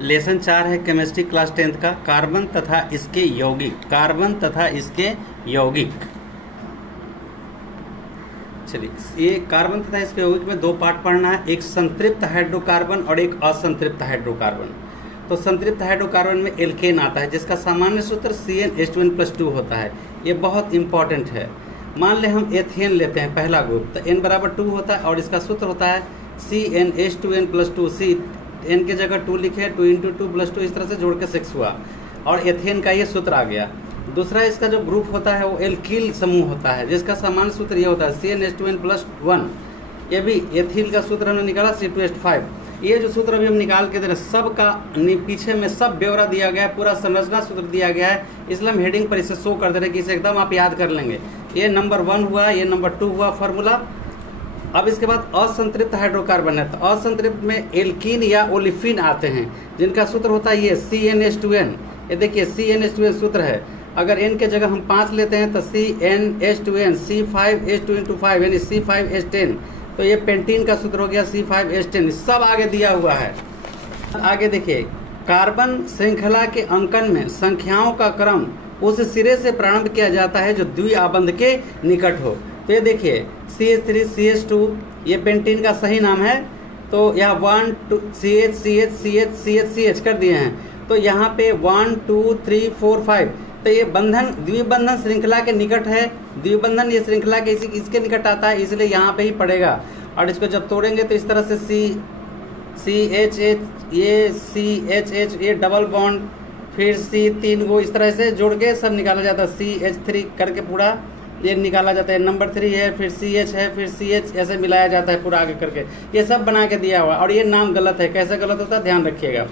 Lesson 4 है chemistry class 10th का, carbon तथा इसके यौगिक। कार्बन तथा इसके यौगिक। चलिए, ये कार्बन तथा इसके यौगिक में दो पार्ट पढ़ना है, एक संतृप्त हाइड्रोकार्बन और एक असंतृप्त हाइड्रोकार्बन। तो संतृप्त हाइड्रोकार्बन में एल्केन आता है जिसका सामान्य सूत्र CnH2n+2 होता है। ये बहुत इंपॉर्टेंट है। मान ले हम एथेन लेते हैं पहला ग्रुप, तो n बराबर 2 होता है और इसका सूत्र होता है CnH2n+2। C n की जगह 2 लिखे, 2 × 2 + 2, इस तरह से जोड़ के 6 हुआ और एथेन का ये सूत्र आ गया। दूसरा इसका जो ग्रुप होता है वो एल्किल समूह होता है जिसका सामान्य सूत्र ये होता है CnH2n+1। ये भी एथिल का सूत्र हमने निकाला C2H5। ये जो सूत्र अभी हम निकाल के दे रहे हैं सब का पीछे में सब ब्यौरा दिया गया है, पूरा संरचना सूत्र दिया गया है, इसलिए हम हेडिंग पर इसे शो कर दे रहे हैं कि इसे एकदम आप याद कर लेंगे। ये नंबर 1 हुआ, ये नंबर 2 हुआ फार्मूला। अब इसके बाद असंतृप्त हाइड्रोकार्बन है, तो असंतृप्त में एल्कीन या ओलिफिन आते हैं जिनका सूत्र होता है ये CnH2n। ये देखिए CnH2n सूत्र है, अगर n के जगह हम 5 लेते हैं तो CnH2n C5H2 × 5 यानी C5H10। तो ये पेंटीन का सूत्र हो गया C5H10। सब आगे दिया हुआ है। आगे देखिए, कार्बन श्रृंखला के अंकन में संख्याओं का क्रम उस सिरे से प्रारंभ किया जाता है जो द्विआबंध के निकट हो। तो ये देखिए CH3 CH2 ये पेंटीन का सही नाम है, तो यहाँ 1 2 CH CH CH CH CH कर दिए हैं। तो यहाँ पे 1 2 3 4 5, तो ये बंधन द्विबंधन श्रृंखला के निकट है। द्विबंधन ये श्रृंखला के इसके निकट आता है, इसलिए यहाँ पे ही पड़ेगा। और इसको जब तोड़ेंगे तो इस तरह से CHH ये CHH ये डबल बॉन्ड, फिर C3 को इस तरह से जोड़ के सब निकाला जाता है। CH3 करके पूरा ये निकाला जाता है, नंबर 3 है, फिर CH है, फिर CH, ऐसे मिलाया जाता है पूरा आगे करके। ये सब बना के दिया हुआ। और ये नाम गलत है, कैसे गलत होता है ध्यान रखिएगा।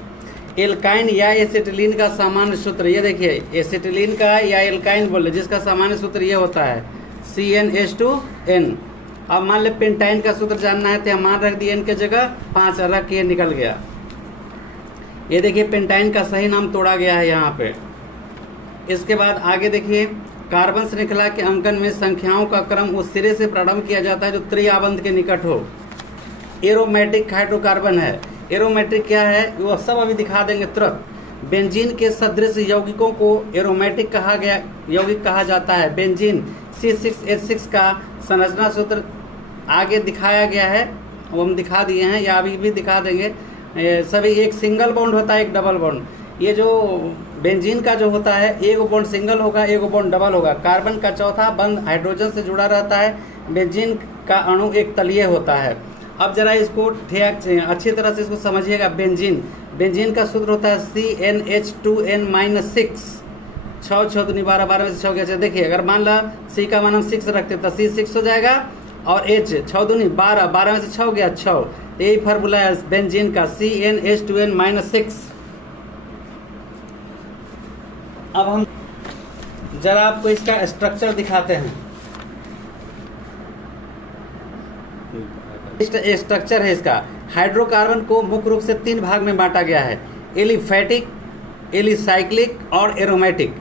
एल्काइन या एसिटिलीन का सामान्य सूत्र ये देखिए, एसिटिलीन का या एल्काइन बोले जिसका सामान्य सूत्र ये होता है CnH2n। अब मान ले पेंटाइन का सूत्र जानना है तो हम मान रख दिए n के जगह 5 रख के निकल गया। ये देखिए पेंटाइन का सही नाम तोड़ा गया है यहाँ पे। इसके बाद आगे देखिए, कार्बन श्रृंखला के अंकन में संख्याओं का क्रम उस सिरे से प्रारंभ किया जाता है जो त्रिआबंध के निकट हो। एरोमेटिक हाइड्रोकार्बन है। एरोमेटिक क्या है वो सब अभी दिखा देंगे तुरंत। बेंजीन के सदृश यौगिकों को एरोमेटिक यौगिक कहा जाता है। बेंजीन C6H6 का संरचना सूत्र आगे दिखाया गया है, वो हम दिखा दिए हैं या अभी भी दिखा देंगे। सभी एक सिंगल बॉन्ड होता है, एक डबल बॉन्ड। ये जो बेंजीन का जो होता है एक बॉन्ड सिंगल होगा, एक बॉन्ड डबल होगा। कार्बन का चौथा बंध हाइड्रोजन से जुड़ा रहता है। बेंजीन का अणु एक तलीय होता है। अब जरा इसको अच्छी तरह से इसको समझिएगा। बेंजीन का सूत्र होता है CnH2n-6। 6 6 दूनी 12, 12 में से 6 गया। देखिए अगर मान ला C का मान हम 6 रखते तो C6 हो जाएगा और H 6 दूनी 12, 12 में से 6 गया 6। यही फार्मूला है बेंजीन का CnH2n-6। अब हम जरा आपको इसका स्ट्रक्चर दिखाते हैं। स्ट्रक्चर है इसका। हाइड्रोकार्बन को मुख्य रूप से 3 भाग में बांटा गया है, एलिफैटिक, एलिसाइक्लिक और एरोमेटिक।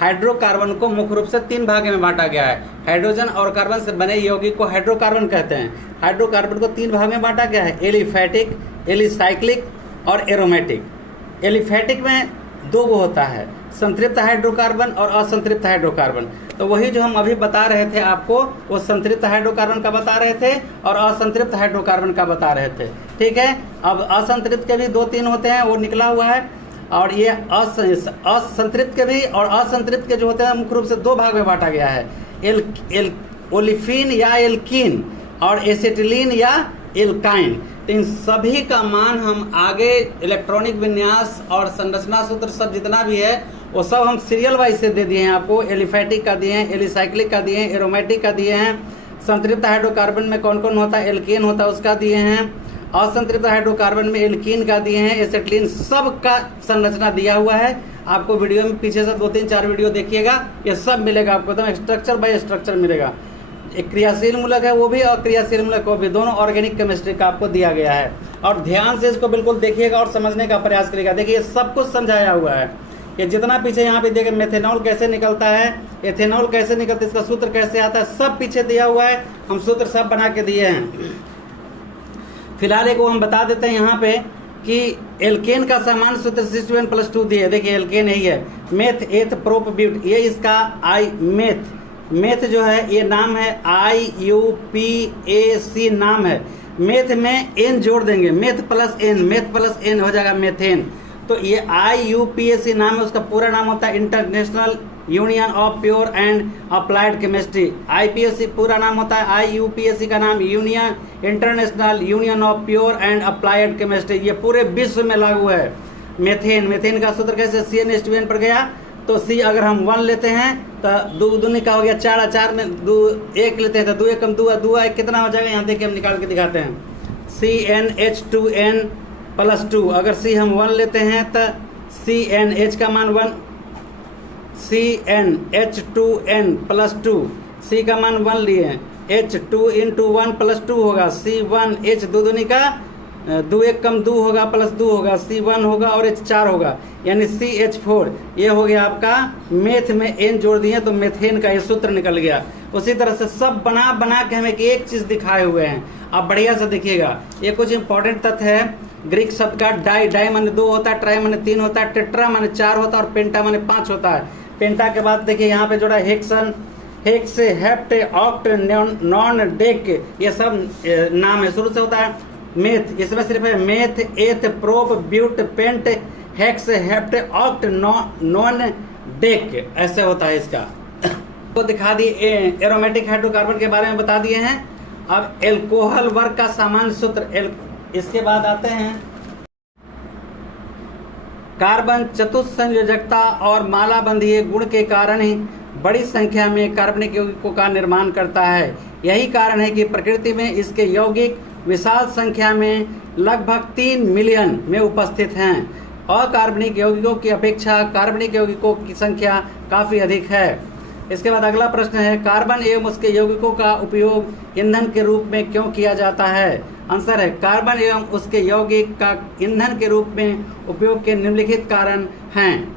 हाइड्रोकार्बन को मुख्य रूप से 3 भाग में बांटा गया है। हाइड्रोजन और कार्बन से बने यौगिक को हाइड्रोकार्बन कहते हैं। हाइड्रोकार्बन को 3 भाग में बांटा गया है, एलिफैटिक, एलिसाइक्लिक और एरोमेटिक। एलिफैटिक में 2 होता है, संतृप्त हाइड्रोकार्बन और असंतृप्त हाइड्रोकार्बन। तो वही जो हम अभी बता रहे थे आपको, वो संतृप्त हाइड्रोकार्बन का बता रहे थे और असंतृप्त हाइड्रोकार्बन का बता रहे थे। ठीक है, अब असंतृप्त के भी 2-3 होते हैं, वो निकला हुआ है। और ये असंतृप्त के भी और असंतृप्त के जो होते हैं मुख्य रूप से 2 भाग में बांटा गया है, ओलिफिन या एल्कीन और एसिटिलीन या एल्काइन। तो इन सभी का मान हम आगे इलेक्ट्रॉनिक विन्यास और संरचना सूत्र सब जितना भी है वो सब हम सीरियल वाइज से दे दिए हैं आपको। एलिफैटिक का दिए हैं, एलिसाइक्लिक का दिए हैं, एरोमेटिक का दिए हैं। संतृप्त हाइड्रोकार्बन में कौन कौन होता है, एल्केन होता है, उसका दिए हैं। असंतृप्त हाइड्रोकार्बन में एल्कीन का दिए हैं, एसिटिलीन, सब का संरचना दिया हुआ है। आपको वीडियो में पीछे से 2-3-4 वीडियो देखिएगा, ये सब मिलेगा आपको, एकदम स्ट्रक्चर बाय स्ट्रक्चर मिलेगा। एक क्रियाशील मूलक है वो भी और क्रियाशील मूलक वो भी, दोनों ऑर्गेनिक केमिस्ट्री का आपको दिया गया है। और ध्यान से इसको बिल्कुल देखिएगा और समझने का प्रयास करिएगा। देखिए सब कुछ समझाया हुआ है, ये जितना पीछे यहाँ पे देखिए मेथेनॉल कैसे निकलता है, एथेनॉल कैसे निकलता है, इसका सूत्र कैसे आता है, सब पीछे दिया हुआ है। हम सूत्र सब बना के दिए हैं। फिलहाल एक वो हम बता देते हैं यहाँ पे कि एल्केन का सामान्य सूत्र C2N+2 दिए, देखिए एल्केन यही है, मेथ एथ प्रोप ब्यूट, ये इसका मेथ जो है ये नाम है IUPAC नाम है। मेथ में एन जोड़ देंगे, मेथ प्लस एन हो जाएगा मेथेन। तो ये IUPAC नाम है, उसका पूरा नाम होता है international union of pure and applied chemistry. IPAC पूरा नाम होता है, IUPAC का नाम international union of pure and applied chemistry. ये पूरे विश्व में लागू है। मेथेन का सूत्र कैसे, CnH2n पर गया तो C अगर हम 1 लेते हैं तो दो दूनी का हो गया 4, 4 में 2 1 लेते हैं तो 2 1 2 1 कितना हो जाएगा, यहाँ देखिए हम निकाल के दिखाते हैं, CnH2n+2। अगर C हम 1 लेते हैं तो CnH का मान 1, CnH2n+2, C का मान 1 लिए, H2 × 1 + 2 होगा, C1H 2 दूनी का 2 1 कम 2 होगा प्लस 2 होगा, C1 होगा और H 4 होगा, यानी CH4। ये हो गया आपका, मेथ में N जोड़ दिए तो मेथेन का ये सूत्र निकल गया। उसी तरह से सब बना के हमें एक चीज दिखाए हुए हैं, आप बढ़िया से देखिएगा। ये कुछ इंपॉर्टेंट तथ्य है। ग्रीक शब्द का डाई माने 2 होता है, ट्राई माने 3 होता है, टेट्रा माने 4 होता है और पेंटा माने 5 होता है। पेंटा के बाद देखिए यहाँ पे जोड़ा hexane, hex, hept, oct, non, deck, ये सब नाम है, शुरू से होता है। मेथ इसमें सिर्फ है meth eth prop but pent hex hept oct non dec, ऐसे होता है इसका। तो दिखा दिए एरोमेटिक हाइड्रोकार्बन के बारे में बता दिए हैं। अब एल्कोहल वर्ग का सामान्य सूत्र, इसके बाद आते हैं कार्बन चतुस्संयोजकता और मालाबंधीय गुण के कारण ही बड़ी संख्या में कार्बनिक यौगिकों का निर्माण करता है। यही कारण है कि प्रकृति में इसके यौगिक विशाल संख्या में लगभग 3 मिलियन में उपस्थित हैं। अकार्बनिक यौगिकों की अपेक्षा कार्बनिक यौगिकों की संख्या काफ़ी अधिक है। इसके बाद अगला प्रश्न है, कार्बन एवं उसके यौगिकों का उपयोग ईंधन के रूप में क्यों किया जाता है? आंसर है, कार्बन एवं उसके यौगिक का ईंधन के रूप में उपयोग के निम्नलिखित कारण हैं।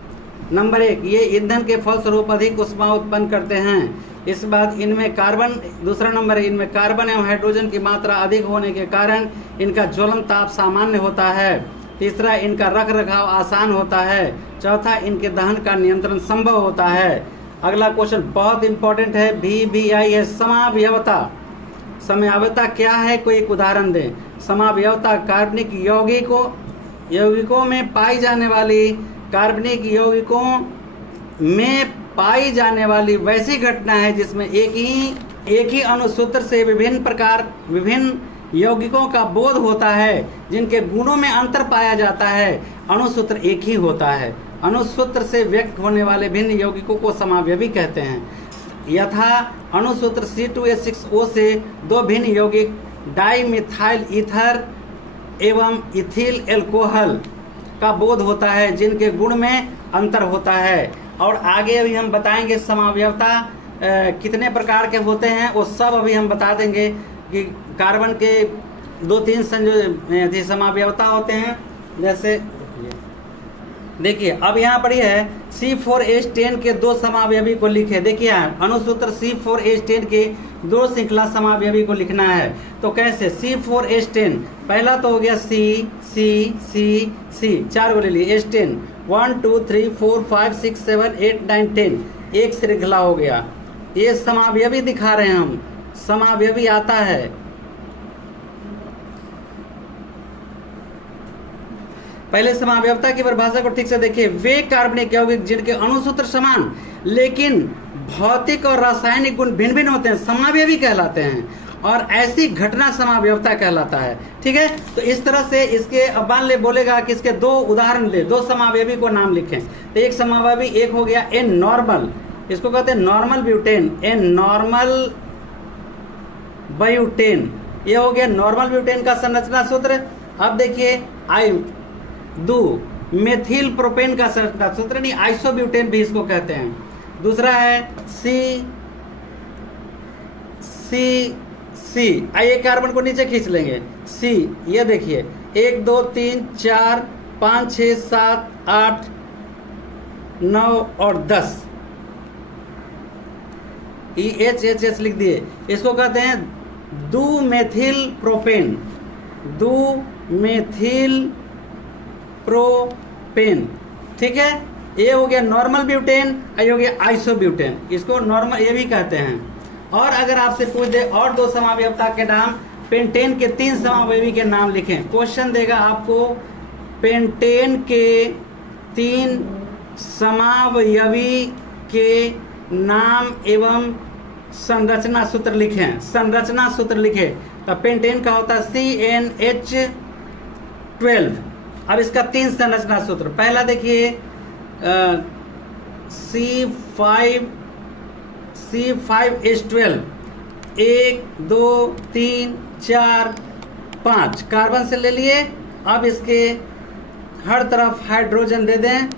नंबर 1, ये ईंधन के फलस्वरूप अधिक ऊष्मा उत्पन्न करते हैं। इस बाद इनमें कार्बन, दूसरा नंबर है, इनमें कार्बन एवं हाइड्रोजन की मात्रा अधिक होने के कारण इनका ज्वलन ताप सामान्य होता है। तीसरा, इनका रख रखाव आसान होता है। चौथा, इनके दहन का नियंत्रण संभव होता है। अगला क्वेश्चन बहुत इंपॉर्टेंट है, VBI है, समावयवता। समयावयवता क्या है, कोई एक उदाहरण दें। समावयवता कार्बनिक यौगिकों में पाई जाने वाली, कार्बनिक यौगिकों में पाई जाने वाली वैसी घटना है जिसमें एक ही अणुसूत्र से विभिन्न यौगिकों का बोध होता है, जिनके गुणों में अंतर पाया जाता है। अणुसूत्र एक ही होता है। अणुसूत्र से व्यक्त होने वाले भिन्न यौगिकों को समावयवी कहते हैं। यथा अणुसूत्र C2H6O से 2 भिन्न यौगिक डाइमिथाइल ईथर एवं इथिल एल्कोहल का बोध होता है, जिनके गुण में अंतर होता है। और आगे अभी हम बताएंगे समावयवता कितने प्रकार के होते हैं, वो सब अभी हम बता देंगे कि कार्बन के 2-3 समावयवता होते हैं। जैसे देखिए अब यहाँ पर यह है, C4H10 के 2 समावयवी को लिखे। देखिए अणुसूत्र C4H10 के 2 श्रृंखला समावयवी को लिखना है। तो कैसे, C4H10 पहला तो हो गया C 4 को ले लिए, H10 1 2 3 4 5 6 7 8 9 10, एक श्रृंखला हो गया। ये समावयवी दिखा रहे हैं हम, समावयवी आता है। पहले समावयवता की परिभाषा को ठीक से देखिए। वे कार्बनिक यौगिक जिनके अणुसूत्र समान लेकिन भौतिक और रासायनिक गुण भिन्न भिन्न होते हैं, समावयवी कहलाते हैं। और ऐसी घटना समावयवता कहलाता है। ठीक है, तो इस तरह से इसके अब मान ले बोलेगा कि इसके 2 उदाहरण दे, 2 समावयवी को नाम लिखें। तो एक समावयवी एक हो गया N नॉर्मल, इसको कहते हैं normal butane, N normal butane, ये हो गया नॉर्मल ब्यूटेन का संरचना सूत्र। अब देखिए मेथिल प्रोपेन का संरचना सूत्र, नहीं आइसोब्यूटेन भी इसको कहते हैं। दूसरा है C, आइए कार्बन को नीचे खींच लेंगे। C, ये देखिए 1 2 3 4 5 6 7 8 9 और 10, EHHS लिख दिए। इसको कहते हैं 2 मेथिल प्रोपेन, 2 मेथिल प्रोपेन। ठीक है, ये हो गया नॉर्मल ब्यूटेन, ये हो गया आइसोब्यूटेन, इसको नॉर्मल ये भी कहते हैं। और अगर आपसे पूछ दे और दो समावयवता के नाम, पेंटेन के 3 समावयवी के नाम लिखें। क्वेश्चन देगा आपको पेंटेन के 3 समावयवी के नाम एवं संरचना सूत्र लिखें। संरचना सूत्र लिखे तो पेंटेन का होता है CnH12। अब इसका 3 संरचना सूत्र, पहला देखिए C5H12, 1 2 3 4 5 कार्बन से ले लिए। अब इसके हर तरफ हाइड्रोजन दे दें,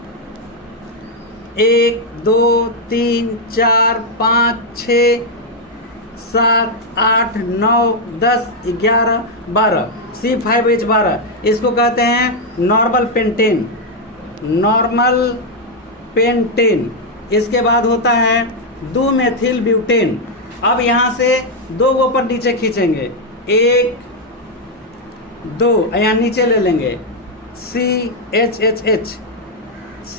1 2 3 4 5 6 7 8 9 10 11 12, C5H12 इसको कहते हैं नॉर्मल पेंटेन। Normal pentane. इसके बाद होता है 2 मेथिल ब्यूटेन। अब यहां से 2 को ऊपर नीचे खींचेंगे, 1 2 यहाँ नीचे ले लेंगे, CHHH C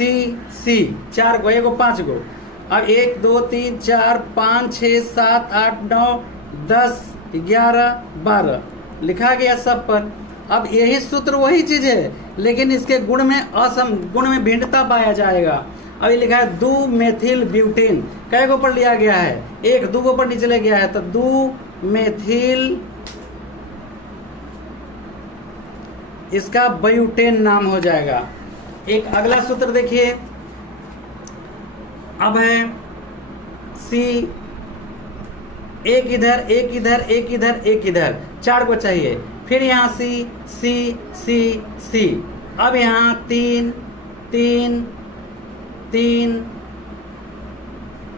4 गो, 1 गो 5 गो। अब 1 2 3 4 5 6 7 8 9 10 11 12 लिखा गया सब पर। अब यही सूत्र वही चीज है, लेकिन इसके गुण में भिन्नता पाया जाएगा। अब ये लिखा है 2 मेथिल ब्यूटेन, कै को पर लिया गया है, 1 2 को पर नीचे ले गया है, तो 2 मेथिल इसका ब्यूटेन नाम हो जाएगा। एक अगला सूत्र देखिए, अब है C, एक इधर एक इधर एक इधर एक इधर, 4 को चाहिए। फिर यहाँ C C C C, अब यहाँ 3 3 3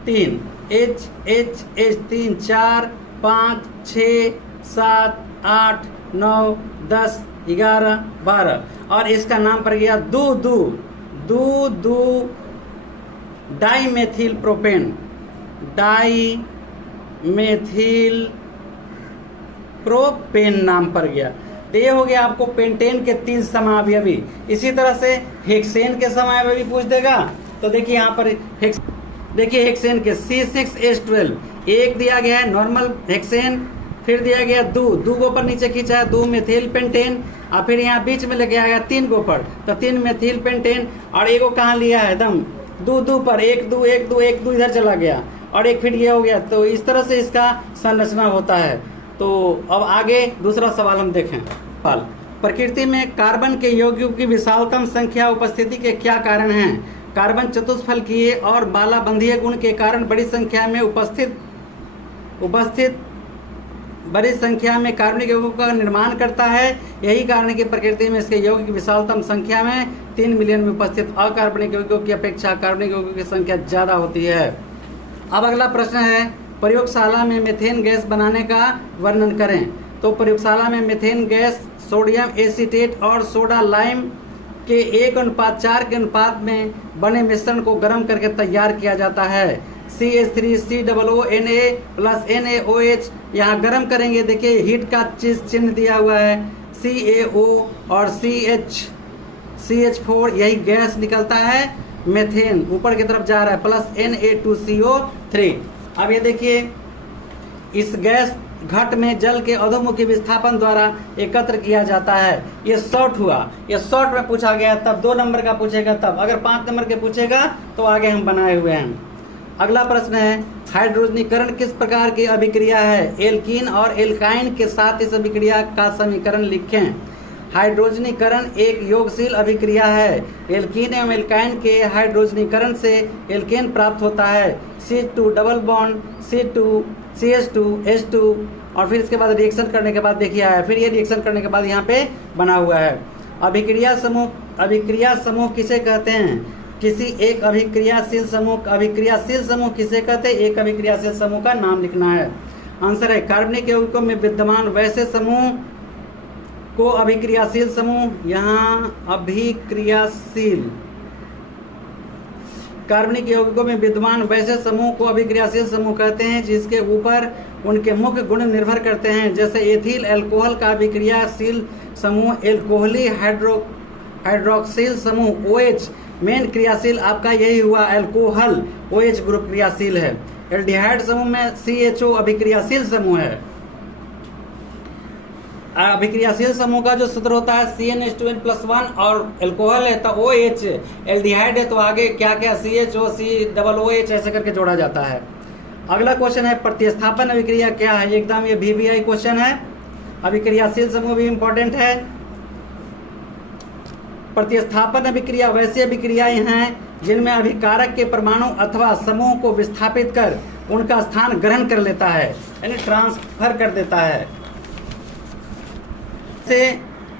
3 H H H 3 4 5 6 7 8 9 10 11 12, और इसका नाम पड़ गया दू डाइमेथिल प्रोपेन। डाइमेथिल प्रोपेन नाम पड़ गया। तो ये हो गया आपको पेंटेन के 3 समावयवी। इसी तरह से हेक्सेन के समावयवी पूछ देगा, तो देखिए यहाँ पर देखिए हेक्सेन के C6H12, 1 दिया गया है नॉर्मल हेक्सेन, फिर दिया गया 2 को पर नीचे खींचा है 2 मेथिल पेंटेन, और फिर यहाँ बीच में लेके आया 3 को पर, तो 3 मेथिल पेंटेन, और 1 को कहाँ लिया है एकदम 2 पर, 1 2 1 2 1 2 इधर चला गया, और 1 फिर ये हो गया। तो इस तरह से इसका संरचना होता है। तो अब आगे दूसरा सवाल हम देखें। प्रकृति में कार्बन के यौगिकों की विशालतम संख्या उपस्थिति के क्या कारण हैं? कार्बन चतुष्फलकीय और बालाबंधीय गुण के कारण बड़ी संख्या में उपस्थित बड़ी संख्या में कार्बनिक यौगिकों का निर्माण करता है। यही कारण है कि प्रकृति में इसके यौगिक की विशालतम संख्या में 3 मिलियन में उपस्थित अकार्बनिक यौगिकों की अपेक्षा कार्बनिक यौगिकों की संख्या ज़्यादा होती है। अब अगला प्रश्न है, प्रयोगशाला में मीथेन गैस बनाने का वर्णन करें। तो प्रयोगशाला में मीथेन गैस सोडियम एसीटेट और सोडा लाइम के 1:4 के अनुपात में बने मिश्रण को गर्म करके तैयार किया जाता है। CH3COONA प्लस NaOH यहाँ गर्म करेंगे, देखिए हीट का चिन्ह दिया हुआ है, CaO और CH4, यही गैस निकलता है, मेथेन ऊपर की तरफ जा रहा है, प्लस Na2CO3। अब ये देखिए इस गैस घट में जल के अधोमुखी विस्थापन द्वारा एकत्र किया जाता है। ये शॉर्ट हुआ, ये शॉर्ट में पूछा गया, तब 2 नंबर का पूछेगा, तब अगर 5 नंबर के पूछेगा तो आगे हम बनाए हुए हैं। अगला प्रश्न है, हाइड्रोजनीकरण किस प्रकार की अभिक्रिया है? एल्कीन और एल्काइन के साथ इस अभिक्रिया का समीकरण लिखें। हाइड्रोजनीकरण एक योगशील अभिक्रिया है। एल्कीन एवं एल्काइन के हाइड्रोजनीकरण से एल्केन प्राप्त होता है, C2 double bond C2 CH2 H2, और फिर इसके बाद रिएक्शन करने के बाद देखिए आया, फिर ये रिएक्शन करने के बाद यहाँ पे बना हुआ है। अभिक्रिया समूह किसे कहते हैं? किसी एक अभिक्रियाशील समूह किसे कहते हैं? एक अभिक्रियाशील समूह का नाम लिखना है। आंसर है कार्बनिक यौगिकों में विद्यमान वैसे समूह को अभिक्रियाशील समूह, यहाँ अभिक्रियाशील कार्बनिक यौगिकों में विद्यमान वैसे समूह को अभिक्रियाशील समूह कहते हैं जिसके ऊपर उनके मुख्य गुण निर्भर करते हैं। जैसे एथिल अल्कोहल का अभिक्रियाशील समूह एल्कोहली हाइड्रोक्सिल समूह OH मेन क्रियाशील आपका यही हुआ, अल्कोहल OH ग्रुप क्रियाशील है। एल्डिहाइड समूह में CHO अभिक्रियाशील समूह है। अभिक्रियाशील समूह का जो सूत्र होता है CnH2n+1 और अल्कोहल है तो OH, एल्डिहाइड है तो आगे क्या क्या CHO COOH ऐसे करके जोड़ा जाता है। अगला क्वेश्चन है प्रतिस्थापन अभिक्रिया क्या है, एकदम ये VBI क्वेश्चन है। अभिक्रियाशील समूह भी इंपॉर्टेंट है। प्रतिस्थापन अभिक्रिया वैसी अभिक्रियाएं हैं जिनमें अभिकारक के परमाणु अथवा समूह को विस्थापित कर उनका स्थान ग्रहण कर लेता है, यानी ट्रांसफर कर देता है। से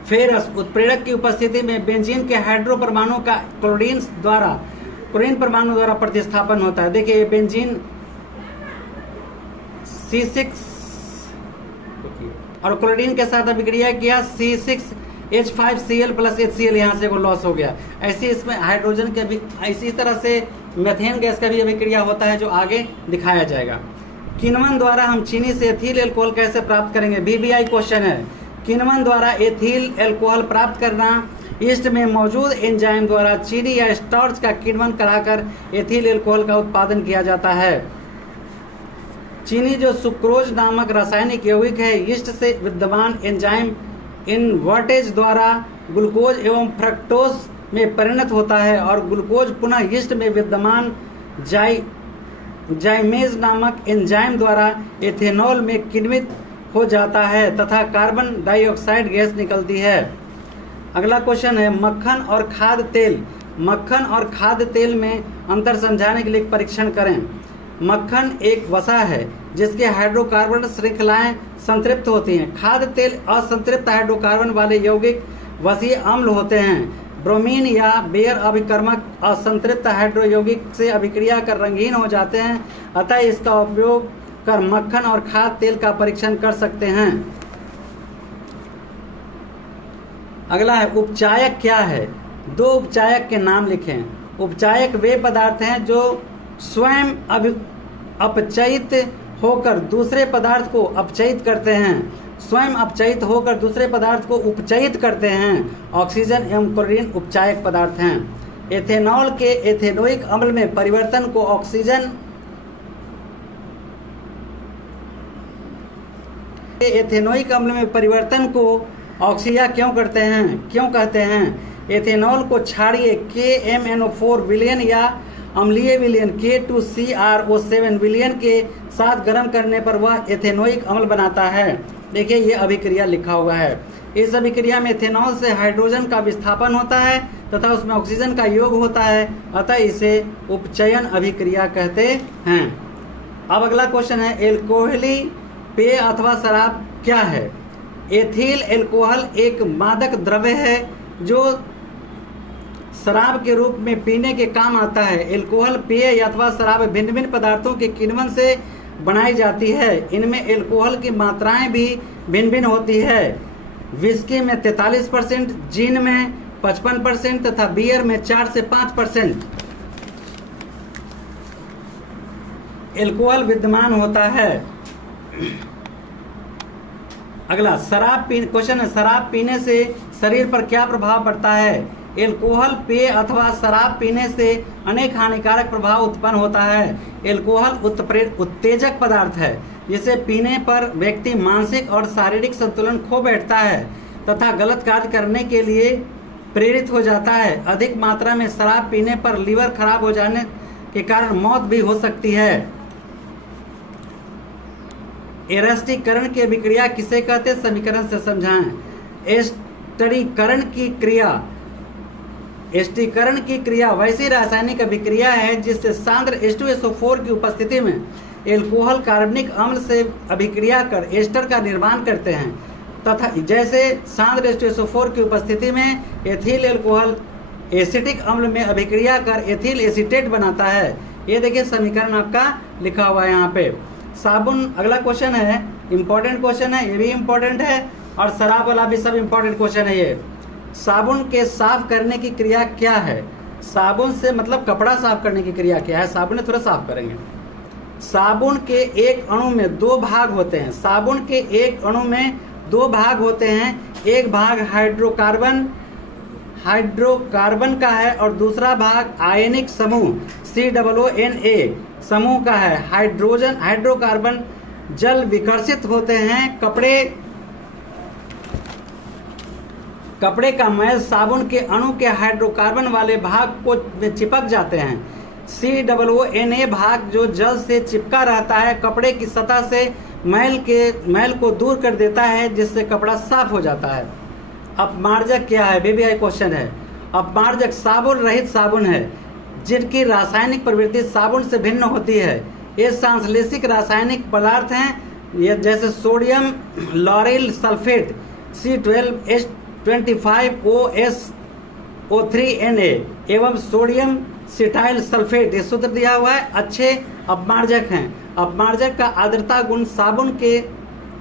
फेरस उत्प्रेरक की उपस्थिति में बेंजीन के हाइड्रो परमाणु का क्लोरीन परमाणु द्वारा प्रतिस्थापन होता है। देखिए बेंजीन C6 और क्लोरीन के साथ अभिक्रिया किया, C6H5Cl + HCl यहाँ से वो लॉस हो गया। ऐसे इसमें हाइड्रोजन के भी इसी तरह से मेथेन गैस का भी अभिक्रिया होता है जो आगे दिखाया जाएगा। किण्वन द्वारा हम चीनी से एथिल एल्कोहल कैसे प्राप्त करेंगे, VBI क्वेश्चन है। किण्वन द्वारा एथिल एल्कोहल प्राप्त करना, ईस्ट में मौजूद एंजाइम द्वारा चीनी या स्टार्च का किण्वन कराकर एथिल एल्कोहल का उत्पादन किया जाता है। चीनी जो सुक्रोज नामक रासायनिक यौगिक है, ईस्ट से विद्यमान एंजाइम इनवर्टेज द्वारा ग्लूकोज एवं फ्रक्टोज में परिणत होता है और ग्लूकोज पुनः ईस्ट में विद्यमान जाइमेज नामक एंजाइम द्वारा एथेनॉल में किण्वित हो जाता है तथा कार्बन डाइऑक्साइड गैस निकलती है। अगला क्वेश्चन है मक्खन और खाद्य तेल। मक्खन और खाद्य तेल में अंतर समझाने के लिए परीक्षण करें। मक्खन एक वसा है जिसके हाइड्रोकार्बन श्रृंखलाएं संतृप्त होती हैं। खाद्य तेल असंतृप्त हाइड्रोकार्बन वाले यौगिक वसीय अम्ल होते हैं। ब्रोमीन या बेयर अभिकर्मक असंतृप्त हाइड्रो यौगिक से अभिक्रिया कर रंगीन हो जाते हैं, अतः इसका उपयोग कर मक्खन और खाद्य तेल का परीक्षण कर सकते हैं। अगला है उपचायक क्या है। दो उपचायक के नाम लिखें। उपचायक वे पदार्थ हैं जो स्वयं अपचयित होकर दूसरे पदार्थ को अपचयित करते हैं। स्वयं अपचयित होकर दूसरे पदार्थ को उपचयित करते हैं। ऑक्सीजन एवं क्लोरीन उपचायक पदार्थ हैं। एथेनॉल के एथेनोइक अम्ल में परिवर्तन को ऑक्सीजन एथेनोइक अम्ल में परिवर्तन को ऑक्सीया क्यों कहते हैं। एथेनॉल को क्षारीय KMnO4 विलयन या अम्लीय विलयन K2CrO7 विलयन के साथ गर्म करने पर वह एथेनोइक अम्ल बनाता है। देखिए ये अभिक्रिया लिखा हुआ है। इस अभिक्रिया में एथेनॉल से हाइड्रोजन का विस्थापन होता है तथा उसमें ऑक्सीजन का योग होता है, अतः इसे उपचयन अभिक्रिया कहते हैं। अब अगला क्वेश्चन है एल्कोहली पेय अथवा शराब क्या है। एथिल एल्कोहल एक मादक द्रव्य है जो शराब के रूप में पीने के काम आता है। एल्कोहल पेय अथवा शराब भिन्न भिन्न पदार्थों के किण्वन से बनाई जाती है। इनमें एल्कोहल की मात्राएं भी भिन्न भिन्न होती है। विस्की में 43%, जिन में 55% तथा बियर में 4 से 5% एल्कोहल विद्यमान होता है। अगला क्वेश्चन है शराब पीने से शरीर पर क्या प्रभाव पड़ता है। एल्कोहल पेय अथवा शराब पीने से अनेक हानिकारक प्रभाव उत्पन्न होता है। एल्कोहल उत्तेजक पदार्थ है जिसे पीने पर व्यक्ति मानसिक और शारीरिक संतुलन खो बैठता है तथा गलत कार्य करने के लिए प्रेरित हो जाता है। अधिक मात्रा में शराब पीने पर लीवर खराब हो जाने के कारण मौत भी हो सकती है। एस्टरीकरण की अभिक्रिया किसे कहते हैं, समीकरण से समझाएं। एस्टरीकरण की क्रिया वैसी रासायनिक अभिक्रिया है जिससे सांद्र H2SO4 की उपस्थिति में एल्कोहल कार्बनिक अम्ल से अभिक्रिया कर एस्टर का निर्माण करते हैं तथा जैसे सांद्र H2SO4 की उपस्थिति में एथिल एल्कोहल एसिटिक अम्ल में अभिक्रिया कर एथिल एसीटेट बनाता है। ये देखिए समीकरण आपका लिखा हुआ है यहाँ पे। साबुन अगला क्वेश्चन है, इंपॉर्टेंट क्वेश्चन है, ये भी इंपॉर्टेंट है और शराब वाला भी सब इंपॉर्टेंट क्वेश्चन है ये। साबुन के साफ करने की क्रिया क्या है। साबुन से मतलब कपड़ा साफ करने की क्रिया क्या है, साबुन से थोड़ा साफ करेंगे। साबुन के एक अणु में 2 भाग होते हैं। साबुन के एक अणु में 2 भाग होते हैं। एक भाग हाइड्रोकार्बन का है और दूसरा भाग आयनिक समूह COONA समूह का है। हाइड्रोकार्बन जल विकर्षित होते हैं, कपड़े का मैल साबुन के अणु के हाइड्रोकार्बन वाले भाग को में चिपक जाते हैं। COONA भाग जो जल से चिपका रहता है कपड़े की सतह से मैल को दूर कर देता है, जिससे कपड़ा साफ हो जाता है। अपमार्जक क्या है? VBI क्वेश्चन है। अपमार्जक साबुन रहित साबुन है जिनकी रासायनिक प्रवृत्ति साबुन से भिन्न होती है। ये संश्लेषित रासायनिक पदार्थ हैं, ये जैसे सोडियम लॉरिल सल्फेट C12H25OSO3Na एवं सोडियम सिटाइल सल्फेट, ये सूत्र दिया हुआ है, अच्छे अपमार्जक हैं। अपमार्जक का आर्द्रता गुण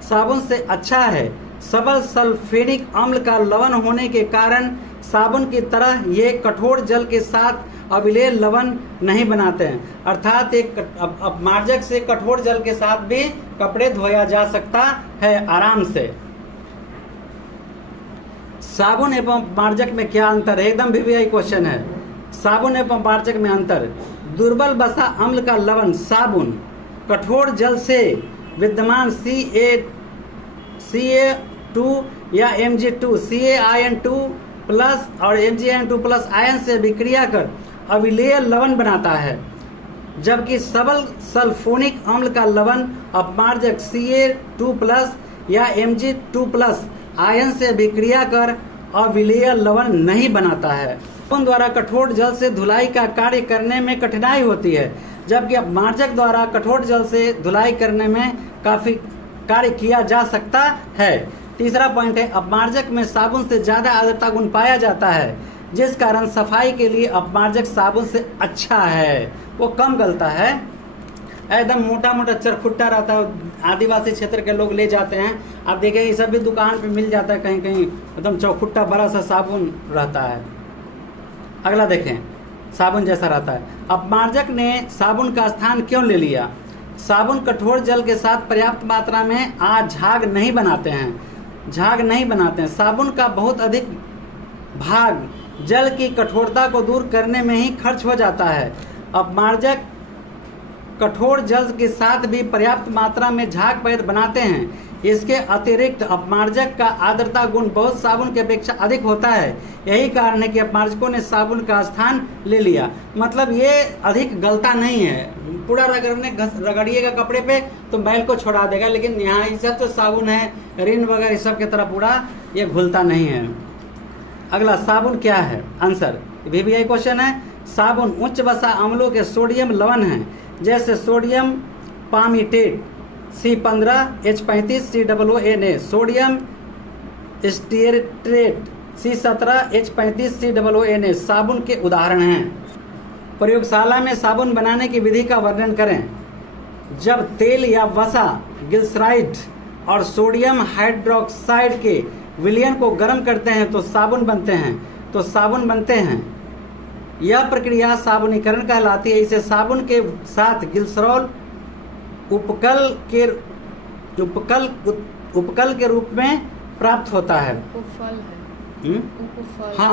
साबुन से अच्छा है। सबल सल्फ्यूरिक अम्ल का लवण होने के कारण साबुन की तरह ये कठोर जल के साथ अविलेय लवण नहीं बनाते हैं, अर्थात एक अपमार्जक से कठोर जल के साथ भी कपड़े धोया जा सकता है आराम से। साबुन एवं अपमार्जक में क्या अंतर है? एकदम VBI क्वेश्चन है। साबुन एवं अपमार्जक में अंतर: दुर्बल वसा अम्ल का लवण साबुन कठोर जल से विद्यमान Ca2 या Mg2 CaIN2 प्लस और Mgn2 प्लस आयन से अभिक्रिया कर अविलेय लवण बनाता है, जबकि सबल सल्फोनिक अम्ल का लवण अपमार्जक Ca2 प्लस या Mg2 प्लस आयन से अभिक्रिया कर अविलेय लवण नहीं बनाता है। साबुन द्वारा कठोर जल से धुलाई का कार्य करने में कठिनाई होती है, जबकि अपमार्जक द्वारा कठोर जल से धुलाई करने में काफी कार्य किया जा सकता है। तीसरा पॉइंट है, अपमार्जक में साबुन से ज्यादा आर्द्रता गुण पाया जाता है, जिस कारण सफाई के लिए अपमार्जक साबुन से अच्छा है, वो कम गलता है। एकदम मोटा मोटा चरखुट्टा रहता है, आदिवासी क्षेत्र के लोग ले जाते हैं। आप देखें ये सब भी दुकान पे मिल जाता है, कहीं कहीं एकदम चौखुट्टा बड़ा सा साबुन रहता है। अगला देखें, साबुन जैसा रहता है। अपमार्जक ने साबुन का स्थान क्यों ले लिया? साबुन कठोर जल के साथ पर्याप्त मात्रा में झाग नहीं बनाते हैं। साबुन का बहुत अधिक भाग जल की कठोरता को दूर करने में ही खर्च हो जाता है। अपमार्जक कठोर जल के साथ भी पर्याप्त मात्रा में झाग पैद बनाते हैं। इसके अतिरिक्त अपमार्जक का आर्द्रता गुण बहुत साबुन की अपेक्षा अधिक होता है। यही कारण है कि अपमार्जकों ने साबुन का स्थान ले लिया। मतलब ये अधिक गलता नहीं है, पूरा रगड़िएगा कपड़े पे तो मैल को छोड़ा देगा, लेकिन यहाँ ये सब तो साबुन है, रिन वगैरह सब की तरह पूरा ये घुलता नहीं है। अगला, साबुन क्या है? आंसर VBI क्वेश्चन है। साबुन उच्च वसा अम्लों के सोडियम लवण है, जैसे sodium palmitate C15H35 COONA, sodium stearate C17H35 COONA साबुन के उदाहरण हैं। प्रयोगशाला में साबुन बनाने की विधि का वर्णन करें। जब तेल या वसा ग्लिसराइड और सोडियम हाइड्रोक्साइड के विलयन को गर्म करते हैं तो साबुन बनते हैं। यह प्रक्रिया साबुनीकरण कहलाती है। इसे साबुन के साथ ग्लिसरॉल उपकल के रूप में प्राप्त होता है।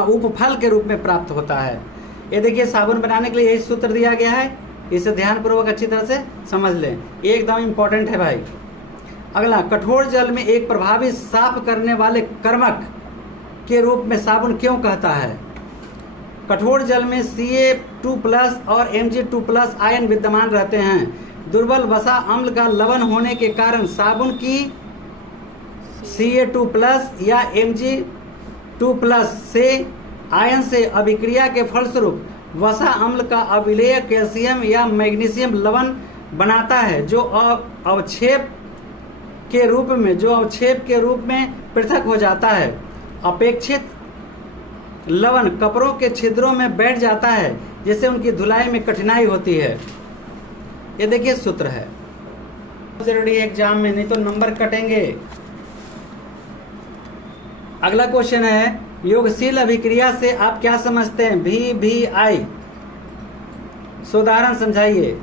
उपफल के रूप में प्राप्त होता है। ये देखिए, साबुन बनाने के लिए यही सूत्र दिया गया है, इसे ध्यानपूर्वक अच्छी तरह से समझ लें, ये एकदम इम्पोर्टेंट है भाई। अगला, कठोर जल में एक प्रभावी साफ करने वाले कर्मक के रूप में साबुन क्यों कहता है? कठोर जल में Ca2 प्लस और Mg2 प्लस आयन विद्यमान रहते हैं। दुर्बल वसा अम्ल का लवण होने के कारण साबुन की Ca2 प्लस या Mg2 प्लस से आयन से अभिक्रिया के फलस्वरूप वसा अम्ल का अविलेय कैल्शियम या मैग्नीशियम लवण बनाता है, जो अवक्षेप के रूप में पृथक हो जाता है। अपेक्षित लवण कपड़ों के छिद्रों में बैठ जाता है, जिससे उनकी धुलाई में कठिनाई होती है। ये देखिए सूत्र है, जरूरी है एग्जाम में, नहीं तो नंबर कटेंगे। अगला क्वेश्चन है, योगशील अभिक्रिया से आप क्या समझते हैं? VBI, उदाहरण समझाइए।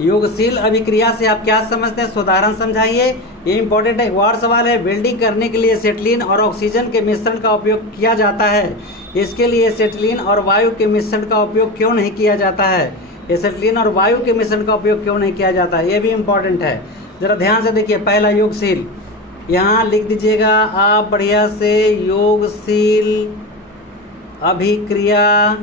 योगशील अभिक्रिया से आप क्या समझते हैं? उदाहरण समझाइए। ये इंपॉर्टेंट है। एक और सवाल है, वेल्डिंग करने के लिए एसिटिलीन और ऑक्सीजन के मिश्रण का उपयोग किया जाता है, इसके लिए एसिटिलीन और वायु के मिश्रण का उपयोग क्यों नहीं किया जाता है? एसिटिलीन और वायु के मिश्रण का उपयोग क्यों नहीं किया जाता है, ये भी इंपॉर्टेंट है। जरा ध्यान से देखिए, पहला योगशील, यहाँ लिख दीजिएगा आप बढ़िया से, योगशील अभिक्रिया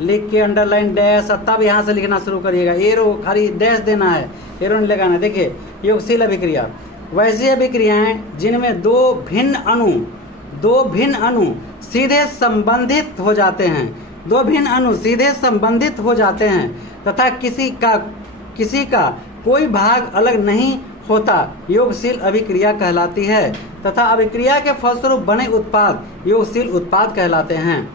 लिख के अंडरलाइन डैश, तब यहाँ से लिखना शुरू करिएगा। एरो खाली डैश देना है, एरो नहीं लगाना। देखिए योगशील अभिक्रिया वैसी अभिक्रियाएं जिनमें दो भिन्न अणु सीधे संबंधित हो जाते हैं, दो भिन्न अणु सीधे संबंधित हो जाते हैं तथा किसी का कोई भाग अलग नहीं होता, योगशील अभिक्रिया कहलाती है तथा अभिक्रिया के फलस्वरूप बने उत्पाद योगशील उत्पाद कहलाते हैं।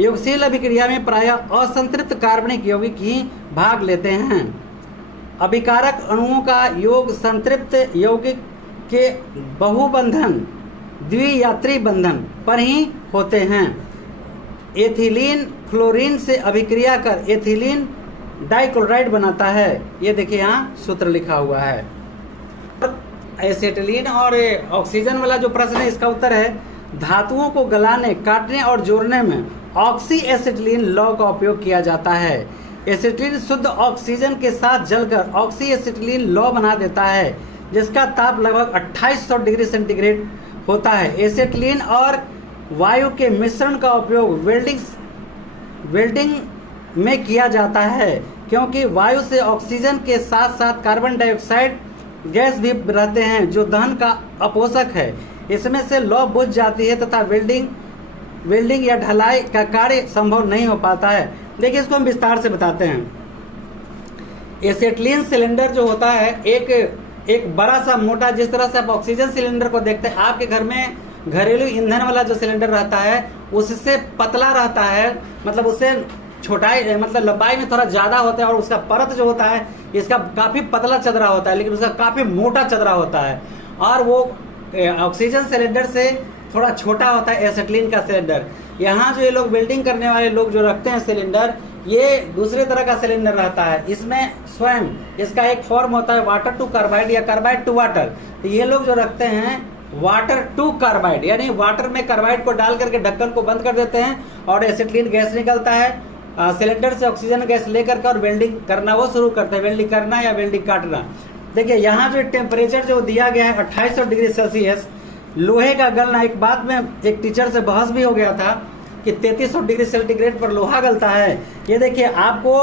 योगशील अभिक्रिया में प्रायः असंतृप्त कार्बनिक यौगिक ही भाग लेते हैं। अभिकारक अणुओं का योग संतृप्त यौगिक के बहुबंधन द्वियात्री बंधन पर ही होते हैं। एथिलीन फ्लोरीन से अभिक्रिया कर एथिलीन डाइक्लोराइड बनाता है। ये देखिए यहाँ सूत्र लिखा हुआ है। एसिटिलीन और ऑक्सीजन वाला जो प्रश्न है, इसका उत्तर है धातुओं को गलाने, काटने और जोड़ने में ऑक्सी एसिटिलीन लौह का उपयोग किया जाता है। एसिटिलीन शुद्ध ऑक्सीजन के साथ जलकर ऑक्सी एसिटिलीन लौह बना देता है, जिसका ताप लगभग 2800 डिग्री सेंटीग्रेड होता है। एसिटिलीन और वायु के मिश्रण का उपयोग वेल्डिंग में किया जाता है, क्योंकि वायु से ऑक्सीजन के साथ साथ कार्बन डाइऑक्साइड गैस भी रहते हैं जो दहन का अपोषक है। इसमें से लौ बुझ जाती है तथा वेल्डिंग या ढलाई का कार्य संभव नहीं हो पाता है। देखिए इसको हम विस्तार से बताते हैं। एसिटिलीन सिलेंडर जो होता है एक बड़ा सा मोटा, जिस तरह से आप ऑक्सीजन सिलेंडर को देखते हैं, आपके घर में घरेलू ईंधन वाला जो सिलेंडर रहता है उससे पतला रहता है, मतलब उससे छोटाई मतलब लंबाई में थोड़ा ज्यादा होता है, और उसका परत जो होता है इसका काफी पतला चदरा होता है, लेकिन उसका काफी मोटा चदरा होता है। और वो ऑक्सीजन सिलेंडर से थोड़ा छोटा होता है एसिटिलीन का सिलेंडर। यहाँ जो ये लोग वेल्डिंग करने वाले लोग जो रखते हैं सिलेंडर, ये दूसरे तरह का सिलेंडर रहता है। इसमें स्वयं इसका एक फॉर्म होता है वाटर टू कार्बाइड या कार्बाइड टू वाटर। तो ये लोग जो रखते हैं वाटर टू कार्बाइड, यानी वाटर में कार्बाइड को डाल करके ढक्कन को बंद कर देते हैं और एसिटिलीन गैस निकलता है सिलेंडर से ऑक्सीजन गैस लेकर के, और वेल्डिंग करना वो शुरू करते हैं, वेल्डिंग करना या वेल्डिंग काटना। देखिए यहाँ जो टेम्परेचर जो दिया गया है 2800 डिग्री सेल्सियस, लोहे का गलना, एक बात में एक टीचर से बहस भी हो गया था कि 3300 डिग्री सेंटीग्रेड पर लोहा गलता है। ये देखिए आपको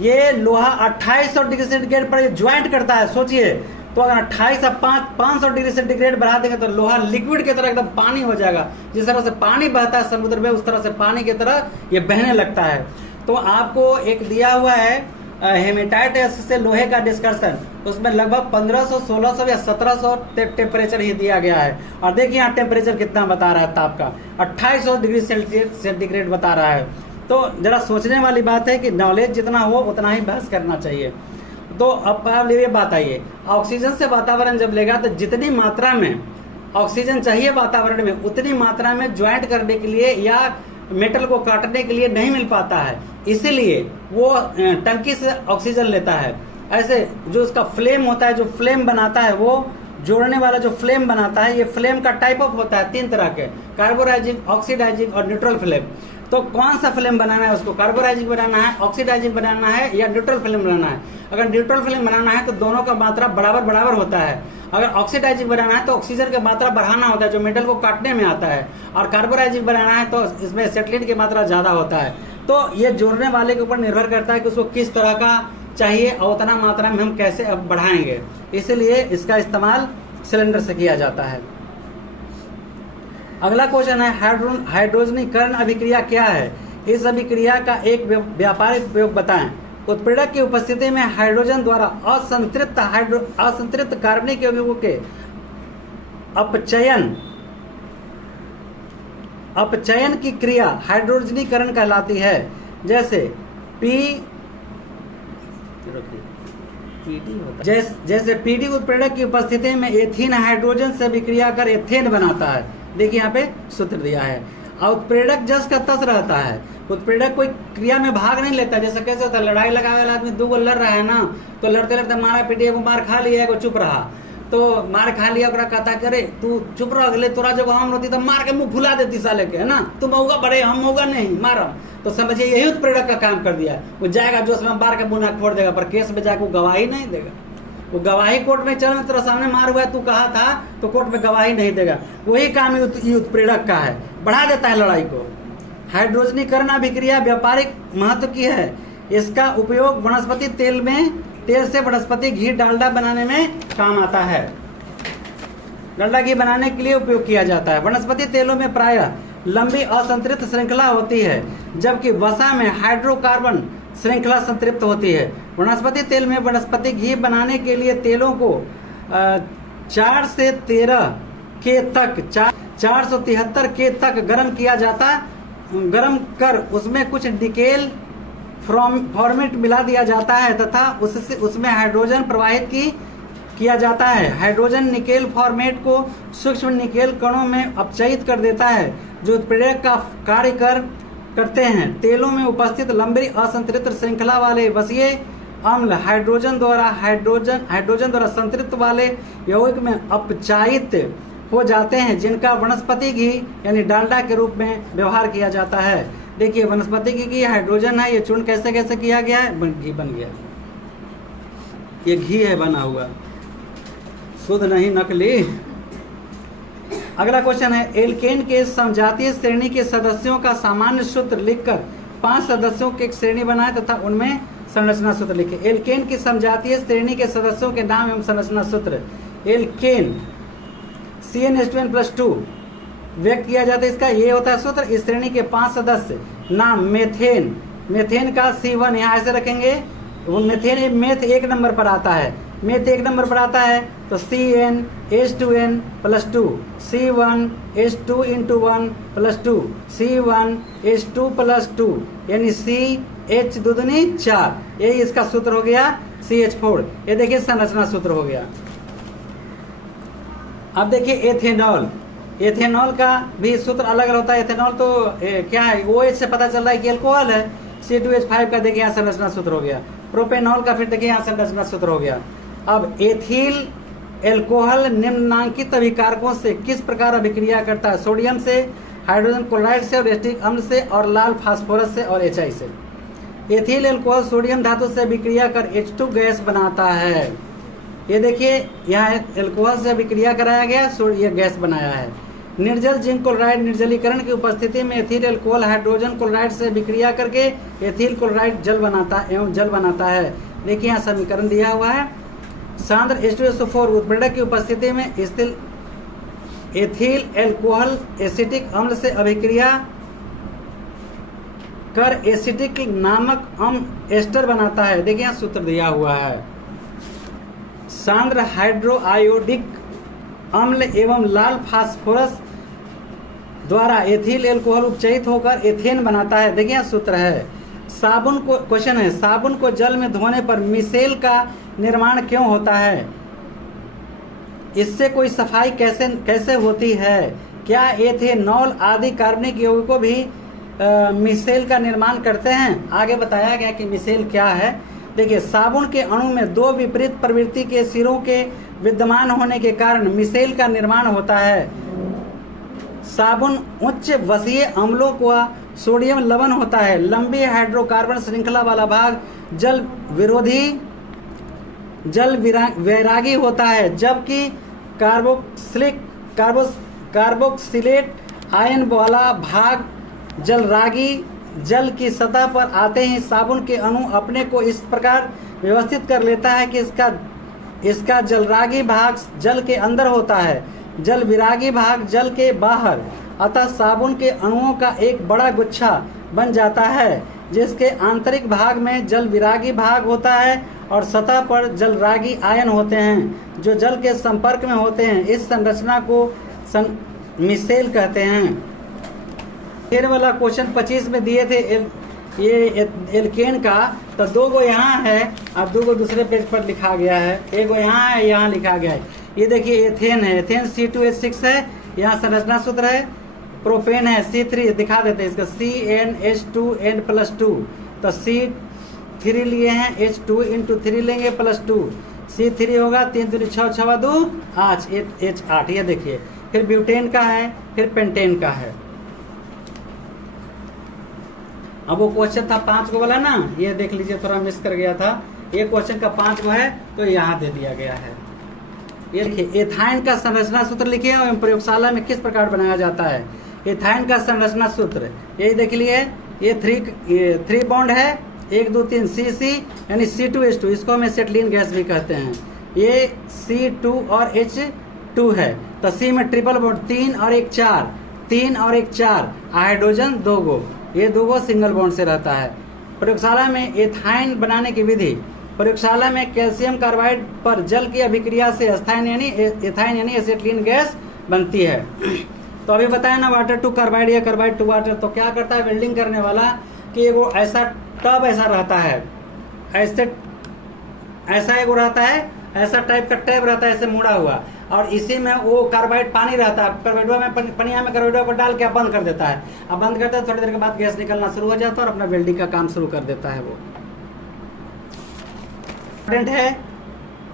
ये लोहा 2800 डिग्री सेंटीग्रेड पर ज्वाइंट करता है। सोचिए, तो अगर 28 से 500 डिग्री सेंटीग्रेड बढ़ा देंगे तो लोहा लिक्विड की तरह एकदम पानी हो जाएगा। जिस तरह से पानी बहता है समुद्र में, उस तरह से पानी की तरह ये बहने लगता है। तो आपको एक दिया हुआ है हेमेटाइट से लोहे का डिस्कशन, उसमें लगभग 1500, 1600 या 1700 टेम्परेचर ही दिया गया है। और देखिए यहाँ टेम्परेचर कितना बता रहा है ताप का, 2800 डिग्री सेंटीग्रेड बता रहा है। तो जरा सोचने वाली बात है कि नॉलेज जितना हो उतना ही बहस करना चाहिए। तो अब आप ये बात आइए, ऑक्सीजन से वातावरण जब लेगा तो जितनी मात्रा में ऑक्सीजन चाहिए वातावरण में, उतनी मात्रा में ज्वाइंट करने के लिए या मेटल को काटने के लिए नहीं मिल पाता है, इसीलिए वो टंकी से ऑक्सीजन लेता है। ऐसे जो उसका फ्लेम होता है, जो फ्लेम बनाता है, वो जोड़ने वाला जो फ्लेम बनाता है, ये फ्लेम का टाइप ऑफ होता है 3 तरह के, कार्बोराइजिंग, ऑक्सीडाइजिंग और न्यूट्रल फ्लेम। तो कौन सा फ्लेम बनाना है, उसको कार्बोराइजिंग बनाना है, ऑक्सीडाइजिंग बनाना है या न्यूट्रल फ्लेम बनाना है। अगर न्यूट्रल फ्लेम बनाना है तो दोनों का मात्रा बराबर होता है। अगर ऑक्सीडाइजिंग बनाना है तो ऑक्सीजन की मात्रा बढ़ाना होता है जो मेटल को काटने में आता है, और कार्बोराइजिंग बनाना है तो इसमें एसिटिलीन की मात्रा ज्यादा होता है। तो ये जोड़ने वाले के ऊपर निर्भर करता है कि उसको किस तरह का चाहिए और उतना मात्रा में हम कैसे अब बढ़ाएंगे, इसलिए इसका इस्तेमाल सिलेंडर से किया जाता है। अगला क्वेश्चन है हाइड्रोजनीकरण अभिक्रिया क्या है? इस अभिक्रिया का एक व्यापारिक उपयोग बताएं। उत्प्रेरक की उपस्थिति में हाइड्रोजन द्वारा असंतृप्त कार्बनिक यौगिकों के अपचयन की क्रिया हाइड्रोजनीकरण कहलाती है। जैसे पीडी उत्प्रेरक की उपस्थिति में एथीन हाइड्रोजन से अभिक्रिया कर एथेन बनाता है। देखिए यहाँ पे सूत्र दिया है। और उत्प्रेरक जस का तस रहता है, उत्प्रेरक कोई क्रिया में भाग नहीं लेता। जैसे कैसे होता है, लड़ाई लगावे वाला आदमी 2 गो लड़ रहा है ना, तो लड़ते लड़ते मारा पीटी, एगो मार खा लिया, एगो चुप रहा। तो मार खा लिया, ओकरा कहता कि अरे तू चुप रह गए, तोरा जगह हम रहती तो मार के मुंह फुला देती साले के, है ना, तुम होगा बड़े हम होगा नहीं मारम। तो समझिए यही उत्प्रेरक का काम कर दिया। वो जाएगा जोश में मार के मुंह फोड़ देगा, पर केस में जाकर वो गवाही नहीं देगा। वो गवाही कोर्ट में चल तेरा सामने मार हुआ है, तू कहा था, तो कोर्ट में गवाही नहीं देगा। वही काम ये उत्प्रेरक का है, बढ़ा देता है लड़ाई को। हाइड्रोजनीकरण अभिक्रिया व्यापारिक महत्व की है। इसका उपयोग वनस्पति तेल से वनस्पति घी डालडा बनाने में काम आता है। डालडा घी बनाने के लिए उपयोग किया जाता है। वनस्पति तेलों में प्रायः लंबी असंतृप्त श्रृंखला होती है, जबकि वसा में हाइड्रोकार्बन श्रृंखला संतृप्त होती है। वनस्पति तेल में वनस्पति घी बनाने के लिए तेलों को 4 से 13 के तक 473 के तक गर्म कर उसमें कुछ निकेल फॉर्मेट मिला दिया जाता है तथा उसमें हाइड्रोजन प्रवाहित किया जाता है। हाइड्रोजन निकेल फॉर्मेट को सूक्ष्म निकेल कणों में अपचयित कर देता है, जो उत्प्रेरक का कार्य करते हैं। तेलों में उपस्थित लंबी असंतृप्त श्रृंखला वाले वसीय अम्ल हाइड्रोजन द्वारा संतृप्त वाले यौगिक में अपचायित हो जाते हैं, जिनका वनस्पति घी यानी डालडा के रूप में व्यवहार किया जाता है। देखिए वनस्पति घी हाइड्रोजन है, ये चूर्ण कैसे कैसे किया गया है, घी बन गया। ये घी है बना हुआ, शुद्ध नहीं नकली। अगला क्वेश्चन है, एल्केन के समजातीय श्रेणी के सदस्यों का सामान्य सूत्र लिखकर 5 सदस्यों की एक श्रेणी बनाए तथा उनमें संरचना सूत्र लिखे। एल्केन की समजातीय श्रेणी के सदस्यों के नाम एवं संरचना सूत्र। एल्केन CnH2n+2 व्यक्त किया जाता है, इसका ये होता है सूत्र। इस श्रेणी के 5 सदस्य नाम मेथेन का C1 यहाँ ऐसे रखेंगे। वो मेथेन मेथ 1 नंबर पर आता है, मेथ 1 नंबर पर आता है तो CnH2n+2 C1H2 C1H2+2 यानी CH दूनी 4, यही इसका सूत्र हो गया CH4। ये देखिए संरचना सूत्र हो गया। अब देखिए एथेनॉल का भी सूत्र अलग अलग होता है। एथेनॉल तो क्या है, OH से पता चल रहा है कि अल्कोहल है। C2H5 का देखिए यहाँ संरचना सूत्र हो गया। प्रोपेनॉल का फिर देखिए यहाँ संरचना सूत्र हो गया। अब एथिल एल्कोहल निम्नांकित अभिकारकों से किस प्रकार अभिक्रिया करता है? सोडियम से, हाइड्रोजन क्लोराइड से और एसिटिक अम्ल से और लाल फास्फोरस से और HI से। एथिल एल्कोहल सोडियम धातु से अभिक्रिया कर H2 गैस बनाता है। ये देखिए यहाँ एल्कोहल से अभिक्रिया कराया गया, ये गैस बनाया है। निर्जल जिंक क्लोराइड निर्जलीकरण की उपस्थिति में एथिल एल्कोहल हाइड्रोजन क्लोराइड से अभिक्रिया करके एथिल क्लोराइड जल बनाता है। देखिए यहाँ समीकरण दिया हुआ है। सांद्र H2SO4 उत्प्रेरक की उपस्थिति में स्थिर एथिल एल्कोहल एसिटिक अम्ल से अभिक्रिया कर एसिटिक नामक अम्ल एस्टर बनाता है। देखिए यहाँ सूत्र दिया हुआ है। सांद्र हाइड्रोआयोडिक अम्ल एवं लाल फास्फोरस द्वारा एथिल एल्कोहल उपचयित होकर एथेन बनाता है। देखिए यहाँ सूत्र है। साबुन को क्वेश्चन है, साबुन को जल में धोने पर मिसेल का निर्माण क्यों होता है? इससे कोई सफाई कैसे होती है? क्या एथेनॉल आदि कार्बनिक यौगिकों भी मिसेल का निर्माण करते हैं? आगे बताया गया कि मिसेल क्या है। देखिए साबुन के अणु में 2 विपरीत प्रवृत्ति के सिरों के विद्यमान होने के कारण मिसेल का निर्माण होता है। साबुन उच्च वसीय अम्लों का सोडियम लवण होता है। लंबी हाइड्रोकार्बन श्रृंखला वाला भाग जल वैरागी होता है, जबकि कार्बोक्सिलेट आयन वाला भाग जलरागी। जल की सतह पर आते ही साबुन के अणु अपने को इस प्रकार व्यवस्थित कर लेता है कि इसका जलरागी भाग जल के अंदर होता है, जल विरागी भाग जल के बाहर। अतः साबुन के अणुओं का एक बड़ा गुच्छा बन जाता है, जिसके आंतरिक भाग में जल विरागी भाग होता है और सतह पर जलरागी आयन होते हैं, जो जल के संपर्क में होते हैं। इस संरचना को मिसेल कहते हैं। फिर वाला क्वेश्चन 25 में दिए थे ये एल्केन का, तो 2 गो यहाँ है और 2 गो दूसरे पेज पर लिखा गया है। एक गो यहाँ है, यहाँ लिखा गया है। ये देखिए एथेन है, एथेन C2H6 है, यहाँ संरचना सूत्र है। प्रोपेन है C3, दिखा देते हैं इसका CnH2n+2, तो C3 लिए हैं, H2 × 3 लेंगे +2। C3 होगा, 3 दूनी 6, 6 2 8, H8। ये देखिए, फिर ब्यूटेन का है, फिर पेंटेन का है। अब वो क्वेश्चन था 5 गो वाला ना, ये देख लीजिए, थोड़ा मिस कर गया था। ये क्वेश्चन का 5 गो है तो यहाँ दे दिया गया है। ये देखिए, एथाइन का संरचना सूत्र लिखिए एवं प्रयोगशाला में किस प्रकार बनाया जाता है। एथाइन का संरचना सूत्र यही देख लिए, ये 3 बॉन्ड है, 1 2 3 C यानी C2H2, इसको हम एसिटिलीन गैस भी कहते हैं। ये C2 और H2 है, तो C में ट्रिपल बॉन्ड 3 और 1 4, 3 और 1 4, हाइड्रोजन 2 गो, ये 2 गो सिंगल बॉन्ड से रहता है। प्रयोगशाला में एथाइन बनाने की विधि, प्रयोगशाला में कैल्शियम कार्बाइड पर जल की अभिक्रिया से एथाइन यानी एसिटिलीन गैस बनती है। तो अभी बताया ना, वाटर टू कार्बाइड या कार्बाइड टू वाटर। तो क्या करता है वेल्डिंग करने वाला कि एगो ऐसा टब ऐसा रहता है, ऐसा एगो रहता है, ऐसा टाइप का टैब रहता है ऐसे मुड़ा हुआ, और इसी में वो कार्बाइड पानी रहता है, कार्बाइडवा में पनिया में कार्बाइडवा को डाल के बंद कर देता है। अब बंद करता है, थोड़ी देर के बाद गैस निकलना शुरू हो जाता है और अपना वेल्डिंग का काम शुरू कर देता है। वो है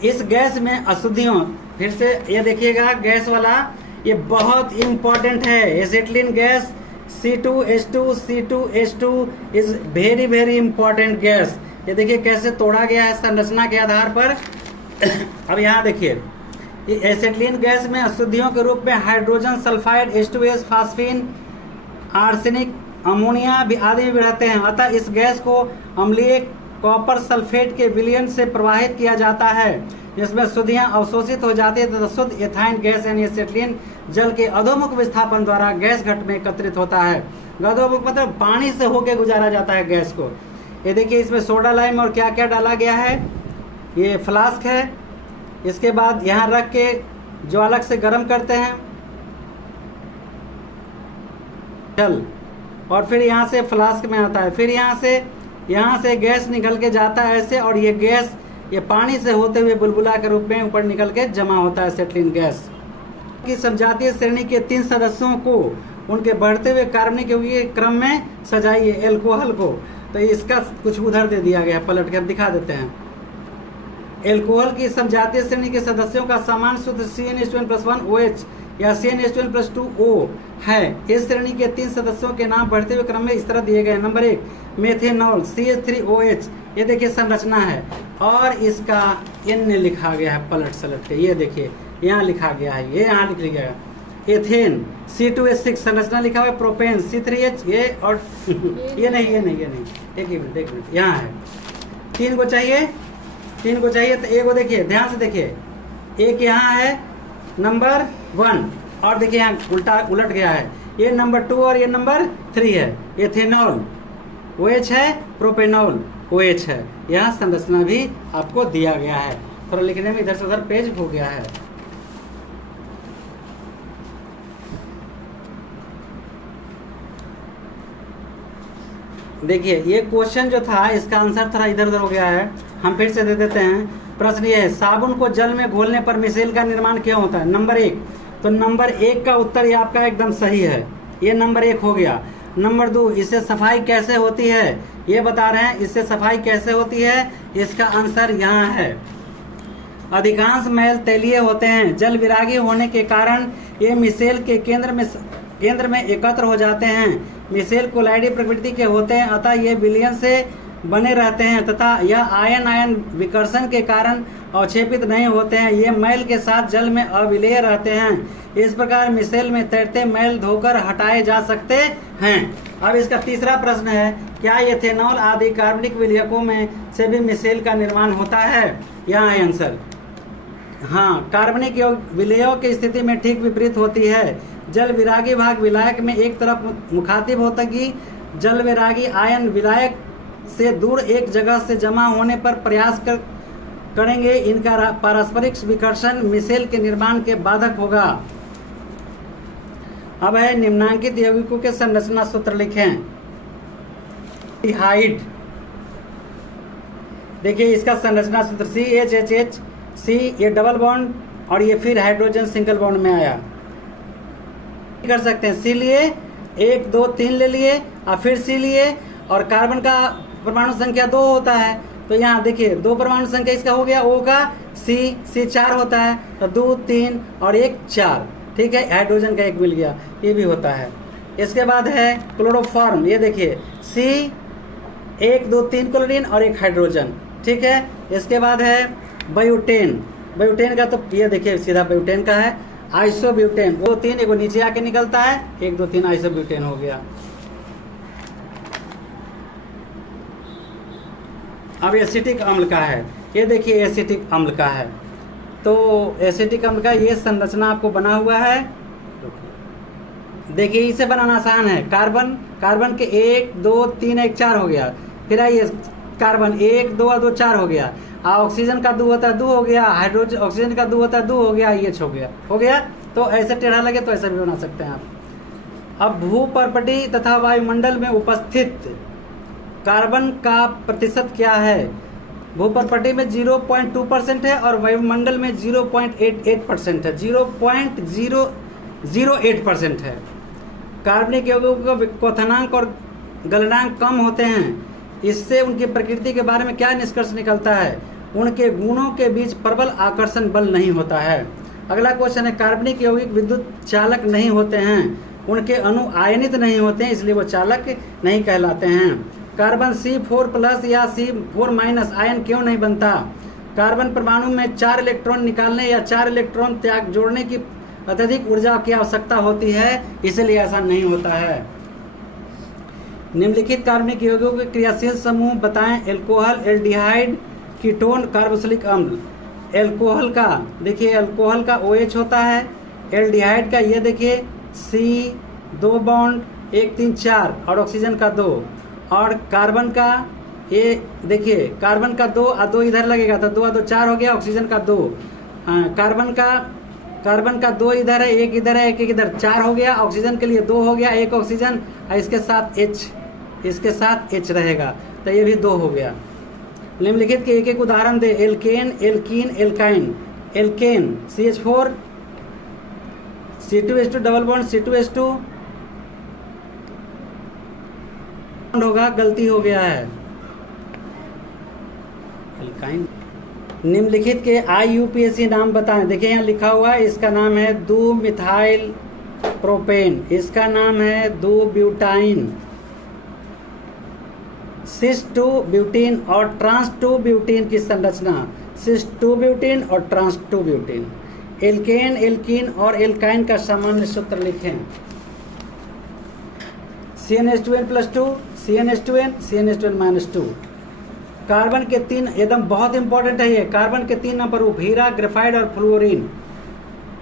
इस गैस में अशुद्धियों, फिर से ये देखिएगा गैस वाला, ये बहुत इंपॉर्टेंट है। Acetylene gas C2H2 is very very important gas. ये देखिए कैसे तोड़ा गया है संरचना के आधार पर। अब यहाँ देखिए, एसिटिलीन गैस में अशुद्धियों के रूप में hydrogen sulphide, H2S, phosphine, arsenic, ammonia आदि भी रहते हैं। अतः इस गैस को अम्लीय कॉपर सल्फेट के विलयन से प्रवाहित किया जाता है, जिसमें अशुद्धियां अवशोषित हो जाती है तथा शुद्ध एथाइन गैस यानी एसिटिलीन जल के अधोमुख विस्थापन द्वारा गैस घट में एकत्रित होता है। अधोमुख मतलब पानी से होके गुजारा जाता है गैस को। ये देखिए, इसमें सोडा लाइम और क्या क्या डाला गया है। ये फ्लास्क है, इसके बाद यहाँ रख के जो अलग से गर्म करते हैं जल, और फिर यहाँ से फ्लास्क में आता है, फिर यहाँ से गैस निकल के जाता है ऐसे, और ये गैस ये पानी से होते हुए बुलबुला के रूप में ऊपर निकल के जमा होता है एसिटिलीन गैस। की समजातीय श्रेणी के 3 सदस्यों को उनके बढ़ते हुए कार्बनिक यौगिक के क्रम में सजाइए एल्कोहल को। तो इसका कुछ उधर दे दिया गया, पलट कर दिखा देते हैं। एल्कोहल की समजातीय श्रेणी के सदस्यों का समान सूत्र CnH2n+1 OH या CnH2n+2 O है। इस श्रेणी के 3 सदस्यों के नाम बढ़ते हुए क्रम में इस तरह दिए गए। नंबर 1 मेथेनॉल CH3OH, ये देखिए संरचना है, और इसका N लिखा गया है पलट सलट के। ये देखिए यहाँ लिखा गया है, ये यहाँ लिख गया है। एथेन C2H6 संरचना लिखा हुआ है। प्रोपेन C3H, ये और ये नहीं एक मिनट यहाँ है। 3 को चाहिए तो एक को देखिए, ध्यान से देखिए, एक यहाँ है नंबर 1, और देखिए यहाँ उलट गया है, ये नंबर 2 और ये नंबर 3 है। एथेनॉल OH है, प्रोपेनॉल OH है। यहाँ संरचना भी आपको दिया गया है। थोड़ा लिखने में इधर से उधर पेज हो गया है। देखिए, ये क्वेश्चन जो था इसका आंसर थोड़ा इधर उधर हो गया है, हम फिर से दे देते हैं। प्रश्न ये है, साबुन को जल में घोलने पर मिसेल का निर्माण क्यों होता है। नंबर 1, तो नंबर 1 का उत्तर ये आपका एकदम सही है, ये नंबर 1 हो गया। नंबर 2, इससे सफाई कैसे होती है, ये बता रहे हैं, इससे सफाई कैसे होती है, इसका आंसर यहाँ है। अधिकांश मैल तैलीय होते हैं, जल विरागी होने के कारण ये मिसेल के केंद्र में एकत्र हो जाते हैं। मिसेल कोलाइडी प्रकृति के होते हैं, अतः ये विलयन से बने रहते हैं तथा यह आयन विकर्षण के कारण अवक्षेपित नहीं होते हैं। ये मैल के साथ जल में अविलेय रहते हैं। इस प्रकार मिसेल में तैरते मैल धोकर हटाए जा सकते हैं। अब इसका तीसरा प्रश्न है, क्या एथेनॉल आदि कार्बनिक विलयकों में से भी मिसेल का निर्माण होता है। यहाँ है आंसर, हाँ। कार्बनिक विलयों की स्थिति में ठीक विपरीत होती है। जल विरागी भाग विलायक में एक तरफ मुखातिब होता कि जल विरागी आयन विलायक से दूर एक जगह से जमा होने पर प्रयास करेंगे। इनका पारस्परिक विकर्षण मिसेल के निर्माण के बाधक होगा। अब है निम्नांकित यौगिकों के संरचना सूत्र लिखें। हाइड, देखिए इसका संरचना सूत्र CHHH, C ये डबल बॉन्ड और ये फिर हाइड्रोजन सिंगल बॉन्ड में आया। कर सकते हैं, C लिए 1 2 3 ले लिए और फिर C लिए, और कार्बन का परमाणु संख्या 2 होता है तो यहाँ देखिए 2 परमाणु संख्या इसका हो गया, O का C 4 होता है, तो 2 3 और 1 4, ठीक है। हाइड्रोजन का 1 मिल गया, ये भी होता है। इसके बाद है क्लोरोफॉर्म, ये देखिए C 1 2 3 क्लोरीन और 1 हाइड्रोजन, ठीक है। इसके बाद है ब्यूटेन, ब्यूटेन का तो ये देखिए सीधा ब्यूटेन का है। आइसोब्यूटेन 2 3 एक नीचे आके निकलता है, 1 2 3 आइसोब्यूटेन हो गया। अब एसिटिक अम्ल का है, ये देखिए एसिटिक अम्ल का है। तो एसिटिक अम्ल का ये संरचना आपको बना हुआ है, देखिए इसे बनाना आसान है। कार्बन के 1 2 3 1 4 हो गया, फिर आइए कार्बन 1 2 2 4 हो गया, ऑक्सीजन का 2 होता है 2 हो गया, हाइड्रोजन ऑक्सीजन का 2 होता है 2 हो गया, IH हो गया। तो ऐसे टेढ़ा लगे तो ऐसा भी बना सकते हैं आप। अब भूपर्पटी तथा वायुमंडल में उपस्थित कार्बन का प्रतिशत क्या है? भूपर्पटी में 0.2% है और वायुमंडल में 0.88% है, 0.008% है। कार्बनिक यौगिकों का क्वथनांक और गलनांक कम होते हैं, इससे उनकी प्रकृति के बारे में क्या निष्कर्ष निकलता है? उनके गुणों के बीच प्रबल आकर्षण बल नहीं होता है। अगला क्वेश्चन है, कार्बनिक यौगिक विद्युत चालक नहीं होते हैं, उनके अणु आयनित नहीं होते हैं, इसलिए वो चालक नहीं कहलाते हैं। कार्बन C4+ या C4- आयन क्यों नहीं बनता? कार्बन परमाणु में 4 इलेक्ट्रॉन निकालने या 4 इलेक्ट्रॉन त्याग जोड़ने की अत्यधिक ऊर्जा की आवश्यकता होती है, इसलिए ऐसा नहीं होता है। निम्नलिखित कार्बनिक यौगिकों के क्रियाशील समूह बताएं। एल्कोहल, एल्डिहाइड, कीटोन, कार्बोक्सिलिक अम्ल। एल्कोहल का देखिए, एल्कोहल का OH होता है, एल्डिहाइड का ये देखिए C 2 बॉन्ड 1 3 4 और ऑक्सीजन का 2, और कार्बन का ये देखिए कार्बन का 2 और 2 इधर लगेगा तो 2 और 2 4 हो गया, ऑक्सीजन का 2, कार्बन का 2 इधर है, 1 इधर है, 1 इधर, 4 हो गया। ऑक्सीजन के लिए 2 हो गया, 1 ऑक्सीजन और इसके साथ H रहेगा, तो ये भी 2 हो गया। निम्नलिखित के एक उदाहरण दे। Alkane, alkene, alkyne. Alkane CH4 C2H2 double bond C2H2 होगा, गलती हो गया है। एल्काइन। निम्नलिखित के IUPAC नाम बताएं। देखिए यहाँ लिखा हुआ है, इसका नाम है 2 मिथाइल प्रोपेन, इसका नाम है 2 ब्यूटाइन, सिस 2 ब्यूटीन और ट्रांस 2 ब्यूटीन की संरचना, सिस 2 ब्यूटीन और ट्रांस 2 ब्यूटीन। एल्केन, एल्कीन और एल्काइन का सामान्य सूत्र लिखें। CnH2n+2, CnH2n, CnH2n-2। कार्बन के 3 एकदम बहुत इंपॉर्टेंट है ये, कार्बन के 3 नंबर हीरा, ग्रेफाइट और फ्लोरीन।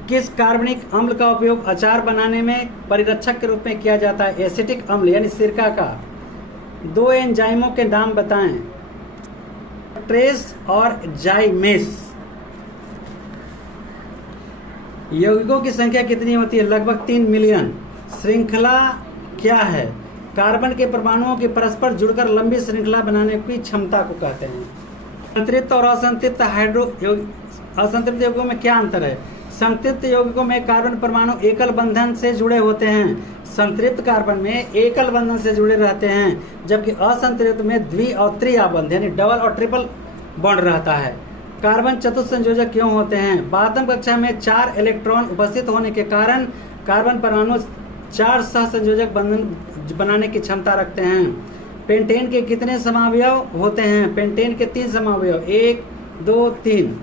किस कार्बनिक अम्ल का उपयोग अचार बनाने में परिरक्षक के रूप में किया जाता है? एसिटिक अम्ल यानी सिरका का। 2 एंजाइमों के नाम बताएं। ट्रेस और जाइमेस। यौगिकों की संख्या कितनी होती है? लगभग 3 मिलियन। श्रृंखला क्या है? कार्बन के परमाणुओं के परस्पर जुड़कर लंबी श्रृंखला बनाने की क्षमता को कहते हैं। संतृप्त और असंतृप्त असंतृप्त यौगिकों में क्या अंतर है? संतृप्त यौगिकों में कार्बन परमाणु एकल बंधन से जुड़े होते हैं, संतृप्त कार्बन में एकल बंधन से जुड़े रहते हैं, जबकि असंतृप्त में द्वि और त्रिया बंध यानी डबल और ट्रिपल बॉन्ड रहता है। कार्बन चतुस्संयोजक क्यों होते हैं? 12वीं कक्षा में 4 इलेक्ट्रॉन उपस्थित होने के कारण कार्बन परमाणु 4 सहसंयोजक बंधन बनाने की क्षमता रखते हैं। पेंटेन के कितने समावयव होते हैं? पेंटेन के 3 समावयव, 1 2 3।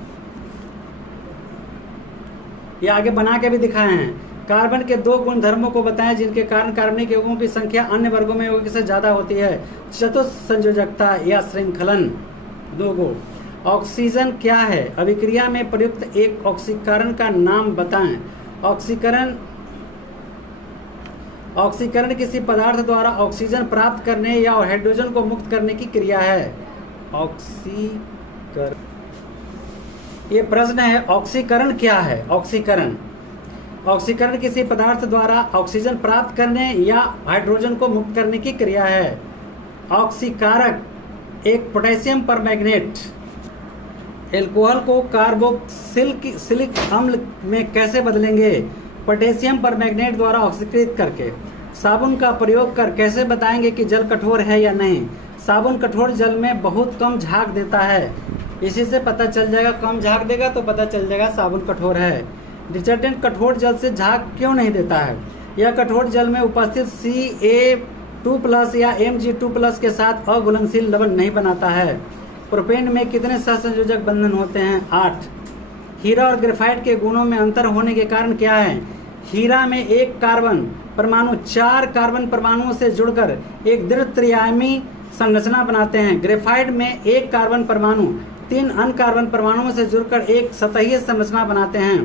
ये आगे बना के भी दिखाए हैं। कार्बन के 2 गुणधर्मों को बताएं जिनके कारण कार्बनिक यौगिकों की संख्या अन्य वर्गों में यौगिक से ज्यादा होती है। चतुस्संयोजकता या श्रृंखलन। 2 गुण। ऑक्सीजन क्या है? अभिक्रिया में प्रयुक्त एक ऑक्सीकरण का नाम बताएं। ऑक्सीकरण किसी पदार्थ द्वारा ऑक्सीजन प्राप्त करने या हाइड्रोजन को मुक्त करने की क्रिया है। ऑक्सीकरण, ये प्रश्न है। ऑक्सीकरण क्या है? ऑक्सीकरण किसी पदार्थ द्वारा ऑक्सीजन प्राप्त करने या हाइड्रोजन को मुक्त करने की क्रिया है। ऑक्सीकारक एक पोटेशियम परमैंगनेट। एल्कोहल को कार्बोक्सिलिक अम्ल में कैसे बदलेंगे? पोटेशियम परमैंगनेट द्वारा ऑक्सीकृत करके। साबुन का प्रयोग कर कैसे बताएंगे कि जल कठोर है या नहीं? साबुन कठोर जल में बहुत कम झाग देता है, इसी से पता चल जाएगा। कम झाग देगा तो पता चल जाएगा साबुन कठोर है। डिटर्जेंट कठोर जल से झाग क्यों नहीं देता है? यह कठोर जल में उपस्थित Ca2+ या Mg2+ के साथ अघुलनशील लवण नहीं बनाता है। प्रोपेन में कितने सहसंयोजक बंधन होते हैं? 8। हीरा और ग्रेफाइट के गुणों में अंतर होने के कारण क्या है? हीरा में एक कार्बन परमाणु 4 कार्बन परमाणुओं से जुड़कर एक दृढ़ त्रिआयामी संरचना बनाते हैं। ग्रेफाइट में एक कार्बन परमाणु 3 अन्य कार्बन परमाणुओं से जुड़कर एक सतहीय संरचना बनाते हैं।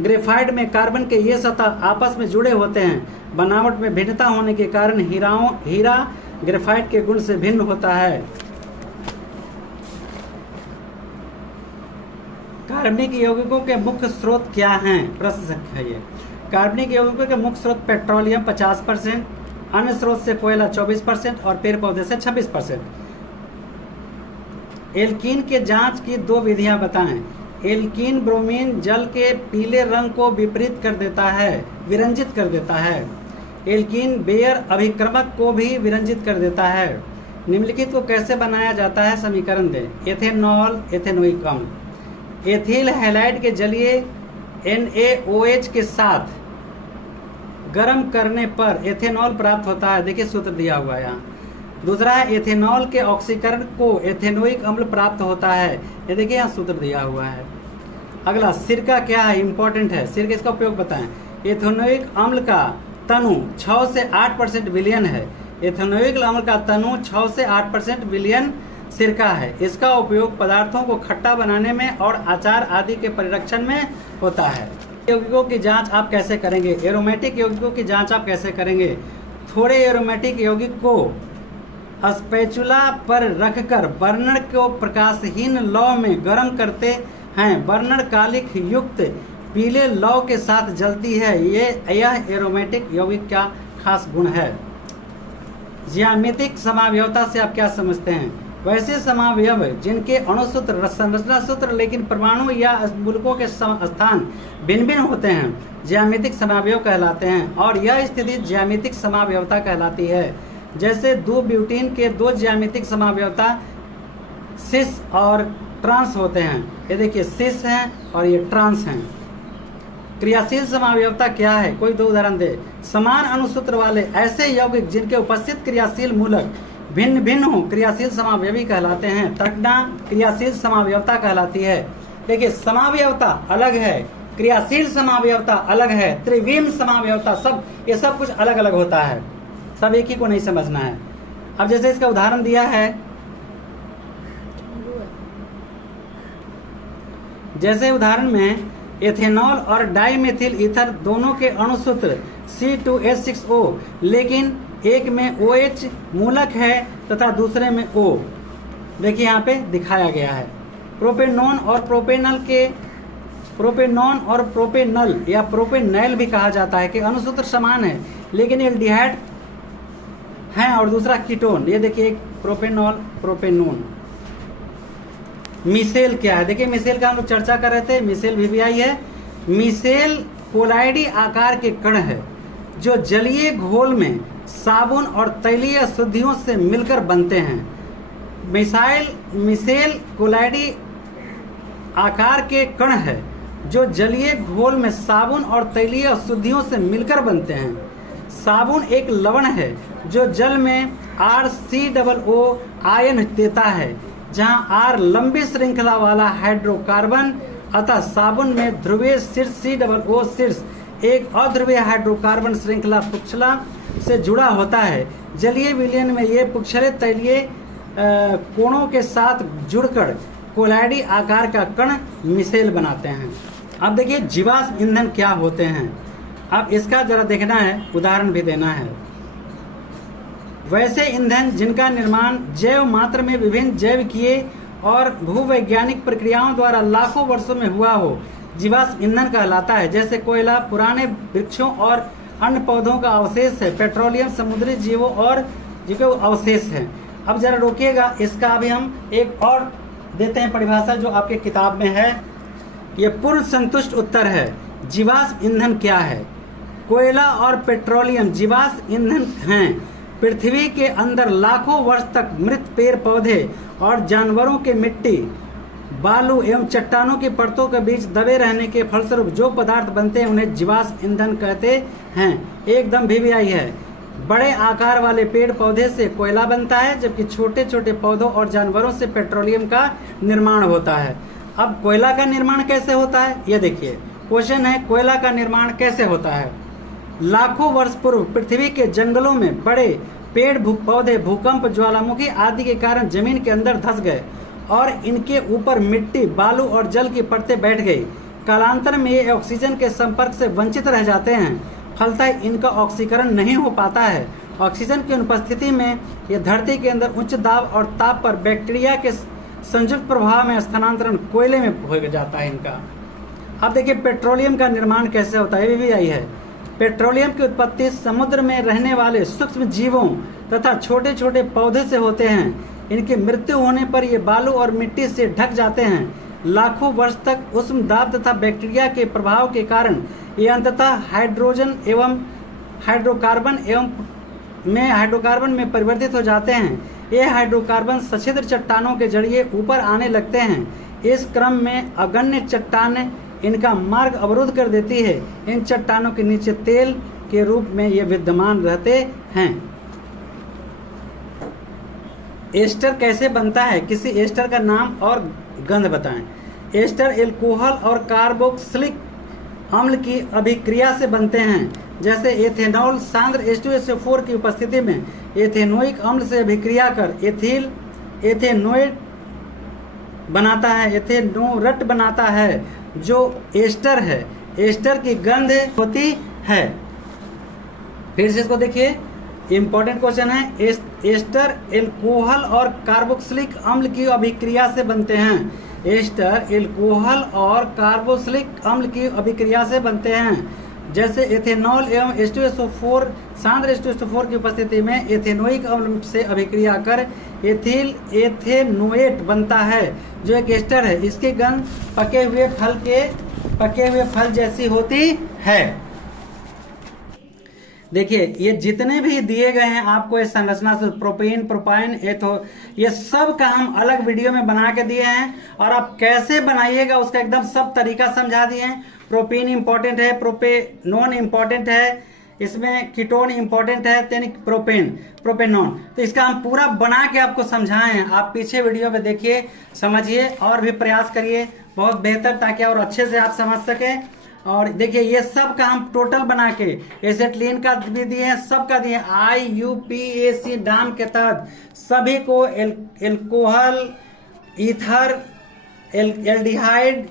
ग्रेफाइट में कार्बन के ये सतह आपस में जुड़े होते हैं। बनावट में भिन्नता होने के कारण हीरा ग्रेफाइट के गुण से भिन्न होता है। कार्बनिक यौगिकों के मुख्य स्रोत क्या हैं? प्रश्न है ये। कार्बनिक यौगिकों के मुख्य स्रोत पेट्रोलियम 50%, अन्य स्रोत से कोयला 24% और पेड़ पौधे से 26%। एल्कीन के जांच की 2 विधियां बताएं। एल्कीन ब्रोमीन जल के पीले रंग को विरंजित कर देता है। एल्कीन बेयर अभिक्रमक को भी विरंजित कर देता है। निम्नलिखित को कैसे बनाया जाता है? समीकरण दें। एथेनॉल एथेनोइक अम्ल। एथिल हैलाइड के जलीय NaOH के साथ गर्म करने पर एथेनॉल प्राप्त होता है। देखिए सूत्र दिया हुआ है यहाँ। दूसरा है एथेनॉल के ऑक्सीकरण को एथेनोइक अम्ल प्राप्त होता है। ये देखिए यहाँ सूत्र दिया हुआ है। अगला सिरका क्या है? इंपॉर्टेंट है। सिरका इसका उपयोग बताएं। एथेनोइक अम्ल का तनु 6 से 8% विलयन है। एथेनोइक अम्ल का तनु 6 से 8% विलयन सिरका है। इसका उपयोग पदार्थों को खट्टा बनाने में और अचार आदि के परिरक्षण में होता है। यौगिकों की जांच आप कैसे करेंगे? एरोमेटिक यौगिकों की जांच आप कैसे करेंगे? थोड़े एरोमेटिक यौगिक को स्पैचुला पर रखकर बर्नर को प्रकाशहीन लौ में गर्म करते हैं। बर्नर कालिक युक्त पीले लौ के साथ जलती है। यह एरोमेटिक यौगिक का खास गुण है। ज्यामितिक समावयवता से आप क्या समझते हैं? वैसे समावयव जिनके अणुसूत्र संरचना सूत्र लेकिन परमाणु या मूलकों के स्थान भिन्न भिन्न होते हैं ज्यामितिक समावयव कहलाते हैं, और यह स्थिति ज्यामितिक समावयवता कहलाती है। जैसे 2 ब्यूटीन के 2 ज्यामितिक समावयवता सिस और ट्रांस होते हैं। ये देखिए सिस हैं और ये ट्रांस हैं। क्रियाशील समावयवता क्या है? कोई 2 उदाहरण दे। समान अणुसूत्र वाले ऐसे यौगिक जिनके उपस्थित क्रियाशील मूलक भिन्न भिन्न हो क्रियाशील समावयवी कहलाते हैं। तटना क्रियाशील समावयवता कहलाती है। देखिए समावयवता अलग है, क्रियाशील समावयवता अलग है, त्रिविम समावयवता ये सब कुछ अलग अलग होता है। सब एक ही को नहीं समझना है। अब जैसे इसका उदाहरण दिया है, जैसे उदाहरण में एथेनॉल और डाइमेथिल ईथर दोनों के अणुसूत्र C2H6O, लेकिन एक में OH मूलक है तथा दूसरे में O। देखिए यहाँ पे दिखाया गया है। प्रोपेनॉन और प्रोपेनल या प्रोपेनैल भी कहा जाता है कि अणुसूत्र समान है लेकिन एल्डिहाइड है और दूसरा कीटोन। ये देखिए एक प्रोपेनॉल प्रोपेनोन। मिसेल क्या है? देखिए मिसेल का हम लोग चर्चा कर रहे थे। मिसेल VBI है। मिसेल कोलाइडी आकार के कण है जो जलीय घोल में साबुन और तैलीय अशुद्धियों से मिलकर बनते हैं। मिसेल कोलाइडी आकार के कण है जो जलीय घोल में साबुन और तैलीय अशुद्धियों से मिलकर बनते हैं। साबुन एक लवण है जो जल में RCOO आयन देता है, जहां R लंबी श्रृंखला वाला हाइड्रोकार्बन अतः साबुन में ध्रुवीय शीर्ष COO शीर्ष एक अध्रुवीय हाइड्रोकार्बन श्रृंखला पुच्छला से जुड़ा होता है। जलीय विलयन में ये पुच्छले तैलीय कोणों के साथ जुड़कर कोलाइडी आकार का कण मिसेल बनाते हैं। अब देखिए जीवाश्म ईंधन क्या होते हैं। अब इसका जरा देखना है, उदाहरण भी देना है। वैसे ईंधन जिनका निर्माण जैव मात्र में विभिन्न जैविकीय और भूवैज्ञानिक प्रक्रियाओं द्वारा लाखों वर्षों में हुआ हो जीवाश्म ईंधन कहलाता है। जैसे कोयला, पुराने वृक्षों और अन्य पौधों का अवशेष है। पेट्रोलियम समुद्री जीवों और जीवों अवशेष है। अब जरा रोकिएगा, इसका अभी हम एक और देते हैं परिभाषा जो आपके किताब में है। ये पूर्ण संतुष्ट उत्तर है। जीवाश्म ईंधन क्या है? कोयला और पेट्रोलियम जीवाश्म ईंधन हैं। पृथ्वी के अंदर लाखों वर्ष तक मृत पेड़ पौधे और जानवरों के मिट्टी, बालू एवं चट्टानों की परतों के बीच दबे रहने के फलस्वरूप जो पदार्थ बनते हैं उन्हें जीवाश्म ईंधन कहते हैं। एकदम VVI है। बड़े आकार वाले पेड़ पौधे से कोयला बनता है, जबकि छोटे छोटे पौधों और जानवरों से पेट्रोलियम का निर्माण होता है। अब कोयला का निर्माण कैसे होता है, ये देखिए क्वेश्चन है, कोयला का निर्माण कैसे होता है। लाखों वर्ष पूर्व पृथ्वी के जंगलों में बड़े पेड़ पौधे भूकंप, ज्वालामुखी आदि के कारण जमीन के अंदर धंस गए और इनके ऊपर मिट्टी, बालू और जल की परतें बैठ गई। कालांतर में ये ऑक्सीजन के संपर्क से वंचित रह जाते हैं, फलतः इनका ऑक्सीकरण नहीं हो पाता है। ऑक्सीजन की अनुपस्थिति में ये धरती के अंदर उच्च दाब और ताप पर बैक्टीरिया के संयुक्त प्रभाव में स्थानांतरण कोयले में हो जाता है इनका। अब देखिए पेट्रोलियम का निर्माण कैसे होता है, ये भी आई है। पेट्रोलियम की उत्पत्ति समुद्र में रहने वाले सूक्ष्म जीवों तथा छोटे छोटे पौधे से होते हैं। इनकी मृत्यु होने पर ये बालू और मिट्टी से ढक जाते हैं। लाखों वर्ष तक उष्ण दाब तथा बैक्टीरिया के प्रभाव के कारण ये अंततः हाइड्रोजन एवं हाइड्रोकार्बन में परिवर्तित हो जाते हैं। ये हाइड्रोकार्बन सछिद्र चट्टानों के जरिए ऊपर आने लगते हैं। इस क्रम में अगण्य चट्टानें इनका मार्ग अवरुद्ध कर देती है। इन चट्टानों के नीचे तेल के रूप में ये विद्यमान रहते हैं। एस्टर कैसे बनता है, किसी एस्टर का नाम और गंध बताएं। एस्टर एल्कोहल और कार्बोक्सिलिक अम्ल की अभिक्रिया से बनते हैं। जैसे एथेनॉल सांद्र H2SO4 की उपस्थिति में एथेनोइक अम्ल से अभिक्रिया कर एथेनोएट बनाता है जो एस्टर है। एस्टर की गंध होती है। फिर से इसको देखिए, इंपॉर्टेंट क्वेश्चन है। एस्टर एल्कोहल और कार्बोक्सिलिक अम्ल की अभिक्रिया से बनते हैं। एस्टर एल्कोहल और कार्बोक्सिलिक अम्ल की अभिक्रिया से बनते हैं। जैसे एथेनॉल एवं H2SO4 सांद्र H2SO4 की उपस्थिति में एथेनोइक अम्ल से अभिक्रिया कर एथेनोएट बनता है जो एक एस्टर है। इसकी गंध पके हुए फल जैसी होती है। देखिए ये जितने भी दिए गए हैं आपको इस संरचना से प्रोपेन, प्रोपाइन, ये सब का हम अलग वीडियो में बना के दिए हैं और आप कैसे बनाइएगा उसका एकदम सब तरीका समझा दिए हैं। प्रोपेन इंपॉर्टेंट है, प्रोपेनॉन इंपॉर्टेंट है, इसमें कीटोन इंपॉर्टेंट है, प्रोपेनॉन। तो इसका हम पूरा बना के आपको समझाए हैं। आप पीछे वीडियो में देखिए, समझिए और भी प्रयास करिए बहुत बेहतर, ताकि और अच्छे से आप समझ सके। और देखिए ये सब का हम टोटल बना के एसेटिलीन का भी दिए हैं, सब का दिए IUPAC नाम के तहत सभी को एल्कोहल, ईथर, एल्डिहाइड,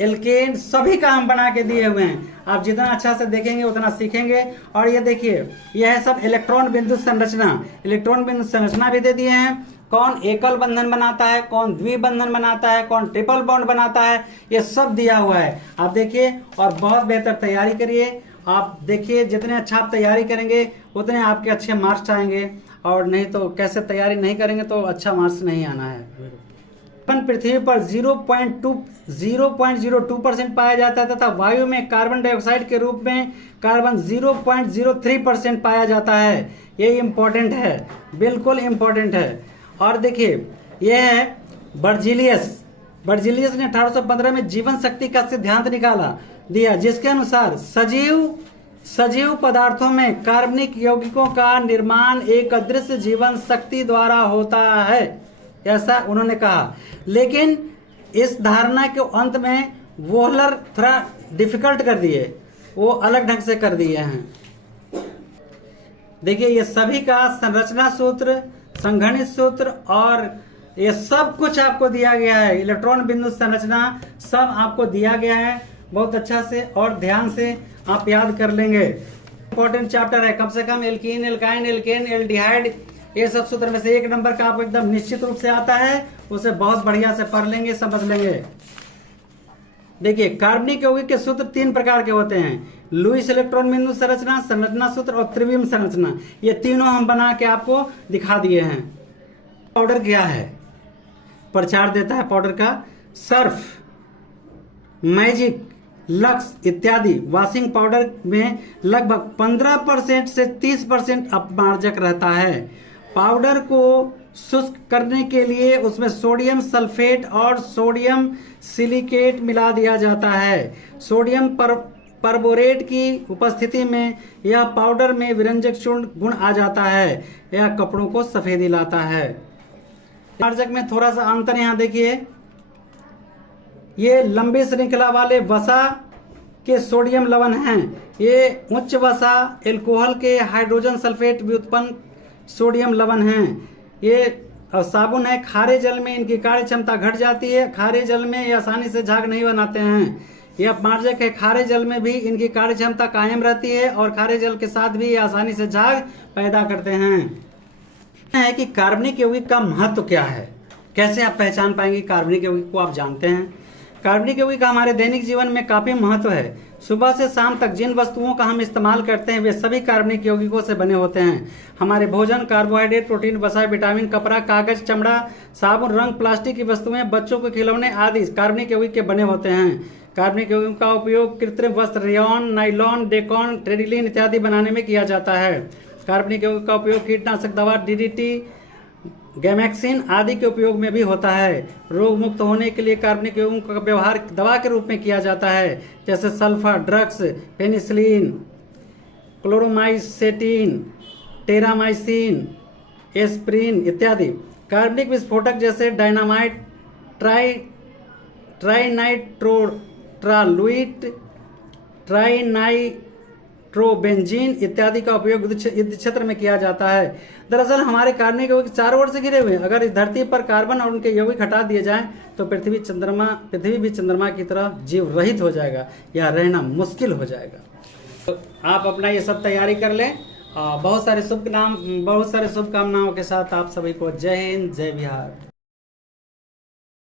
एल्केन सभी का हम बना के दिए हुए हैं। आप जितना अच्छा से देखेंगे उतना सीखेंगे। और ये देखिए यह है सब इलेक्ट्रॉन बिंदु संरचना, इलेक्ट्रॉन बिंदु संरचना भी दे दिए हैं। कौन एकल बंधन बनाता है, कौन द्विबंधन बनाता है, कौन ट्रिपल बॉन्ड बनाता है, ये सब दिया हुआ है। आप देखिए और बहुत बेहतर तैयारी करिए। आप देखिए जितने अच्छा आप तैयारी करेंगे उतने आपके अच्छे मार्क्स आएंगे, और नहीं तो कैसे तैयारी नहीं करेंगे तो अच्छा मार्क्स नहीं आना है। कार्बन पृथ्वी पर 0.02% पाया जाता है तथा वायु में कार्बन डाइऑक्साइड के रूप में कार्बन 0.03% पाया जाता है। ये इम्पोर्टेंट है, बिल्कुल इम्पोर्टेंट है। और देखिए यह है बर्जिलियस ने 1815 में जीवन शक्ति का सिद्धांत दिया, जिसके अनुसार सजीव पदार्थों में कार्बनिक यौगिकों का निर्माण एक अदृश्य जीवन शक्ति द्वारा होता है, ऐसा उन्होंने कहा। लेकिन इस धारणा के अंत में वोहलर थोड़ा डिफिकल्ट कर दिए, वो अलग ढंग से कर दिए हैं। देखिए ये सभी का संरचना सूत्र, संघनित सूत्र और ये सब कुछ आपको दिया गया है। इलेक्ट्रॉन बिंदु संरचना सब आपको दिया गया है बहुत अच्छा से, और ध्यान से आप याद कर लेंगे। इंपॉर्टेंट चैप्टर है, कम से कम एल्कीन, एल्काइन, एल्केन, एल्डिहाइड, ये सब सूत्र में से एक नंबर का आपको एकदम निश्चित रूप से आता है, उसे बहुत बढ़िया से पढ़ लेंगे, समझ लेंगे। देखिए कार्बनिक यौगिक के सूत्र 3 प्रकार के होते हैं, लुईस इलेक्ट्रॉन बिंदु संरचना, संरचना सूत्र और त्रिविम संरचना। ये तीनों हम बना के आपको दिखा दिए हैं। पाउडर क्या है, प्रचार देता है पाउडर का, सर्फ, मैजिक, लक्स इत्यादि वॉशिंग पाउडर में लगभग 15% से 30% अपमार्जक रहता है। पाउडर को शुष्क करने के लिए उसमें सोडियम सल्फेट और सोडियम सिलिकेट मिला दिया जाता है। सोडियम परबोरेट की उपस्थिति में यह पाउडर में विरंजक चूर्ण गुण आ जाता है। यह कपड़ों को सफेदी लाता है। अपमार्जक में थोड़ा सा अंतर यहाँ देखिए, ये लंबी श्रृंखला वाले वसा के सोडियम लवण हैं। ये उच्च वसा एल्कोहल के हाइड्रोजन सल्फेट व्युत्पन्न सोडियम लवण हैं। ये साबुन है, खारे जल में इनकी कार्य क्षमता घट जाती है। खारे जल में ये आसानी से झाग नहीं बनाते हैं। ये अपमार्जक है, खारे जल में भी इनकी कार्य क्षमता कायम रहती है और खारे जल के साथ भी ये आसानी से झाग पैदा करते हैं। है कि कार्बनिक यौगिक का महत्व क्या है, कैसे आप पहचान पाएंगे कार्बनिक यौगिक को आप जानते हैं। कार्बनिक यौगिक का हमारे दैनिक जीवन में काफी महत्व है। सुबह से शाम तक जिन वस्तुओं का हम इस्तेमाल करते हैं वे सभी कार्बनिक यौगिकों से बने होते हैं। हमारे भोजन, कार्बोहाइड्रेट, प्रोटीन, वसा, विटामिन, कपड़ा, कागज, चमड़ा, साबुन, रंग, प्लास्टिक की वस्तुएं, बच्चों के खिलौने आदि कार्बनिक यौगिक के बने होते हैं। कार्बनिक यौगिक का उपयोग कृत्रिम वस्त्र, रेयॉन, नाइलॉन, डेकॉन, ट्रेडिलिन इत्यादि बनाने में किया जाता है। कार्बनिक यौगिक का उपयोग कीटनाशक दवा, डीडीटी, गैमेक्सिन आदि के उपयोग में भी होता है। रोग मुक्त होने के लिए कार्बनिक यौगिकों का व्यवहार दवा के रूप में किया जाता है, जैसे sulphur drugs, penicillin, chloromycetin, terramycin, aspirin इत्यादि। कार्बनिक विस्फोटक जैसे डायनामाइट, ट्राइनाइट्रोट्रालुइट, ट्राइनाइट्रोबेंजीन इत्यादि का उपयोग युद्ध क्षेत्र में किया जाता है। दरअसल हमारे कार्बनिक यौगिक चारों ओर से घिरे हुए हैं। अगर इस धरती पर कार्बन और उनके यौगिक हटा दिए जाएं तो पृथ्वी भी चंद्रमा की तरह जीव रहित हो जाएगा या रहना मुश्किल हो जाएगा। तो आप अपना ये सब तैयारी कर लें। बहुत सारे शुभकामनाओं के साथ आप सभी को जय हिंद, जय बिहार।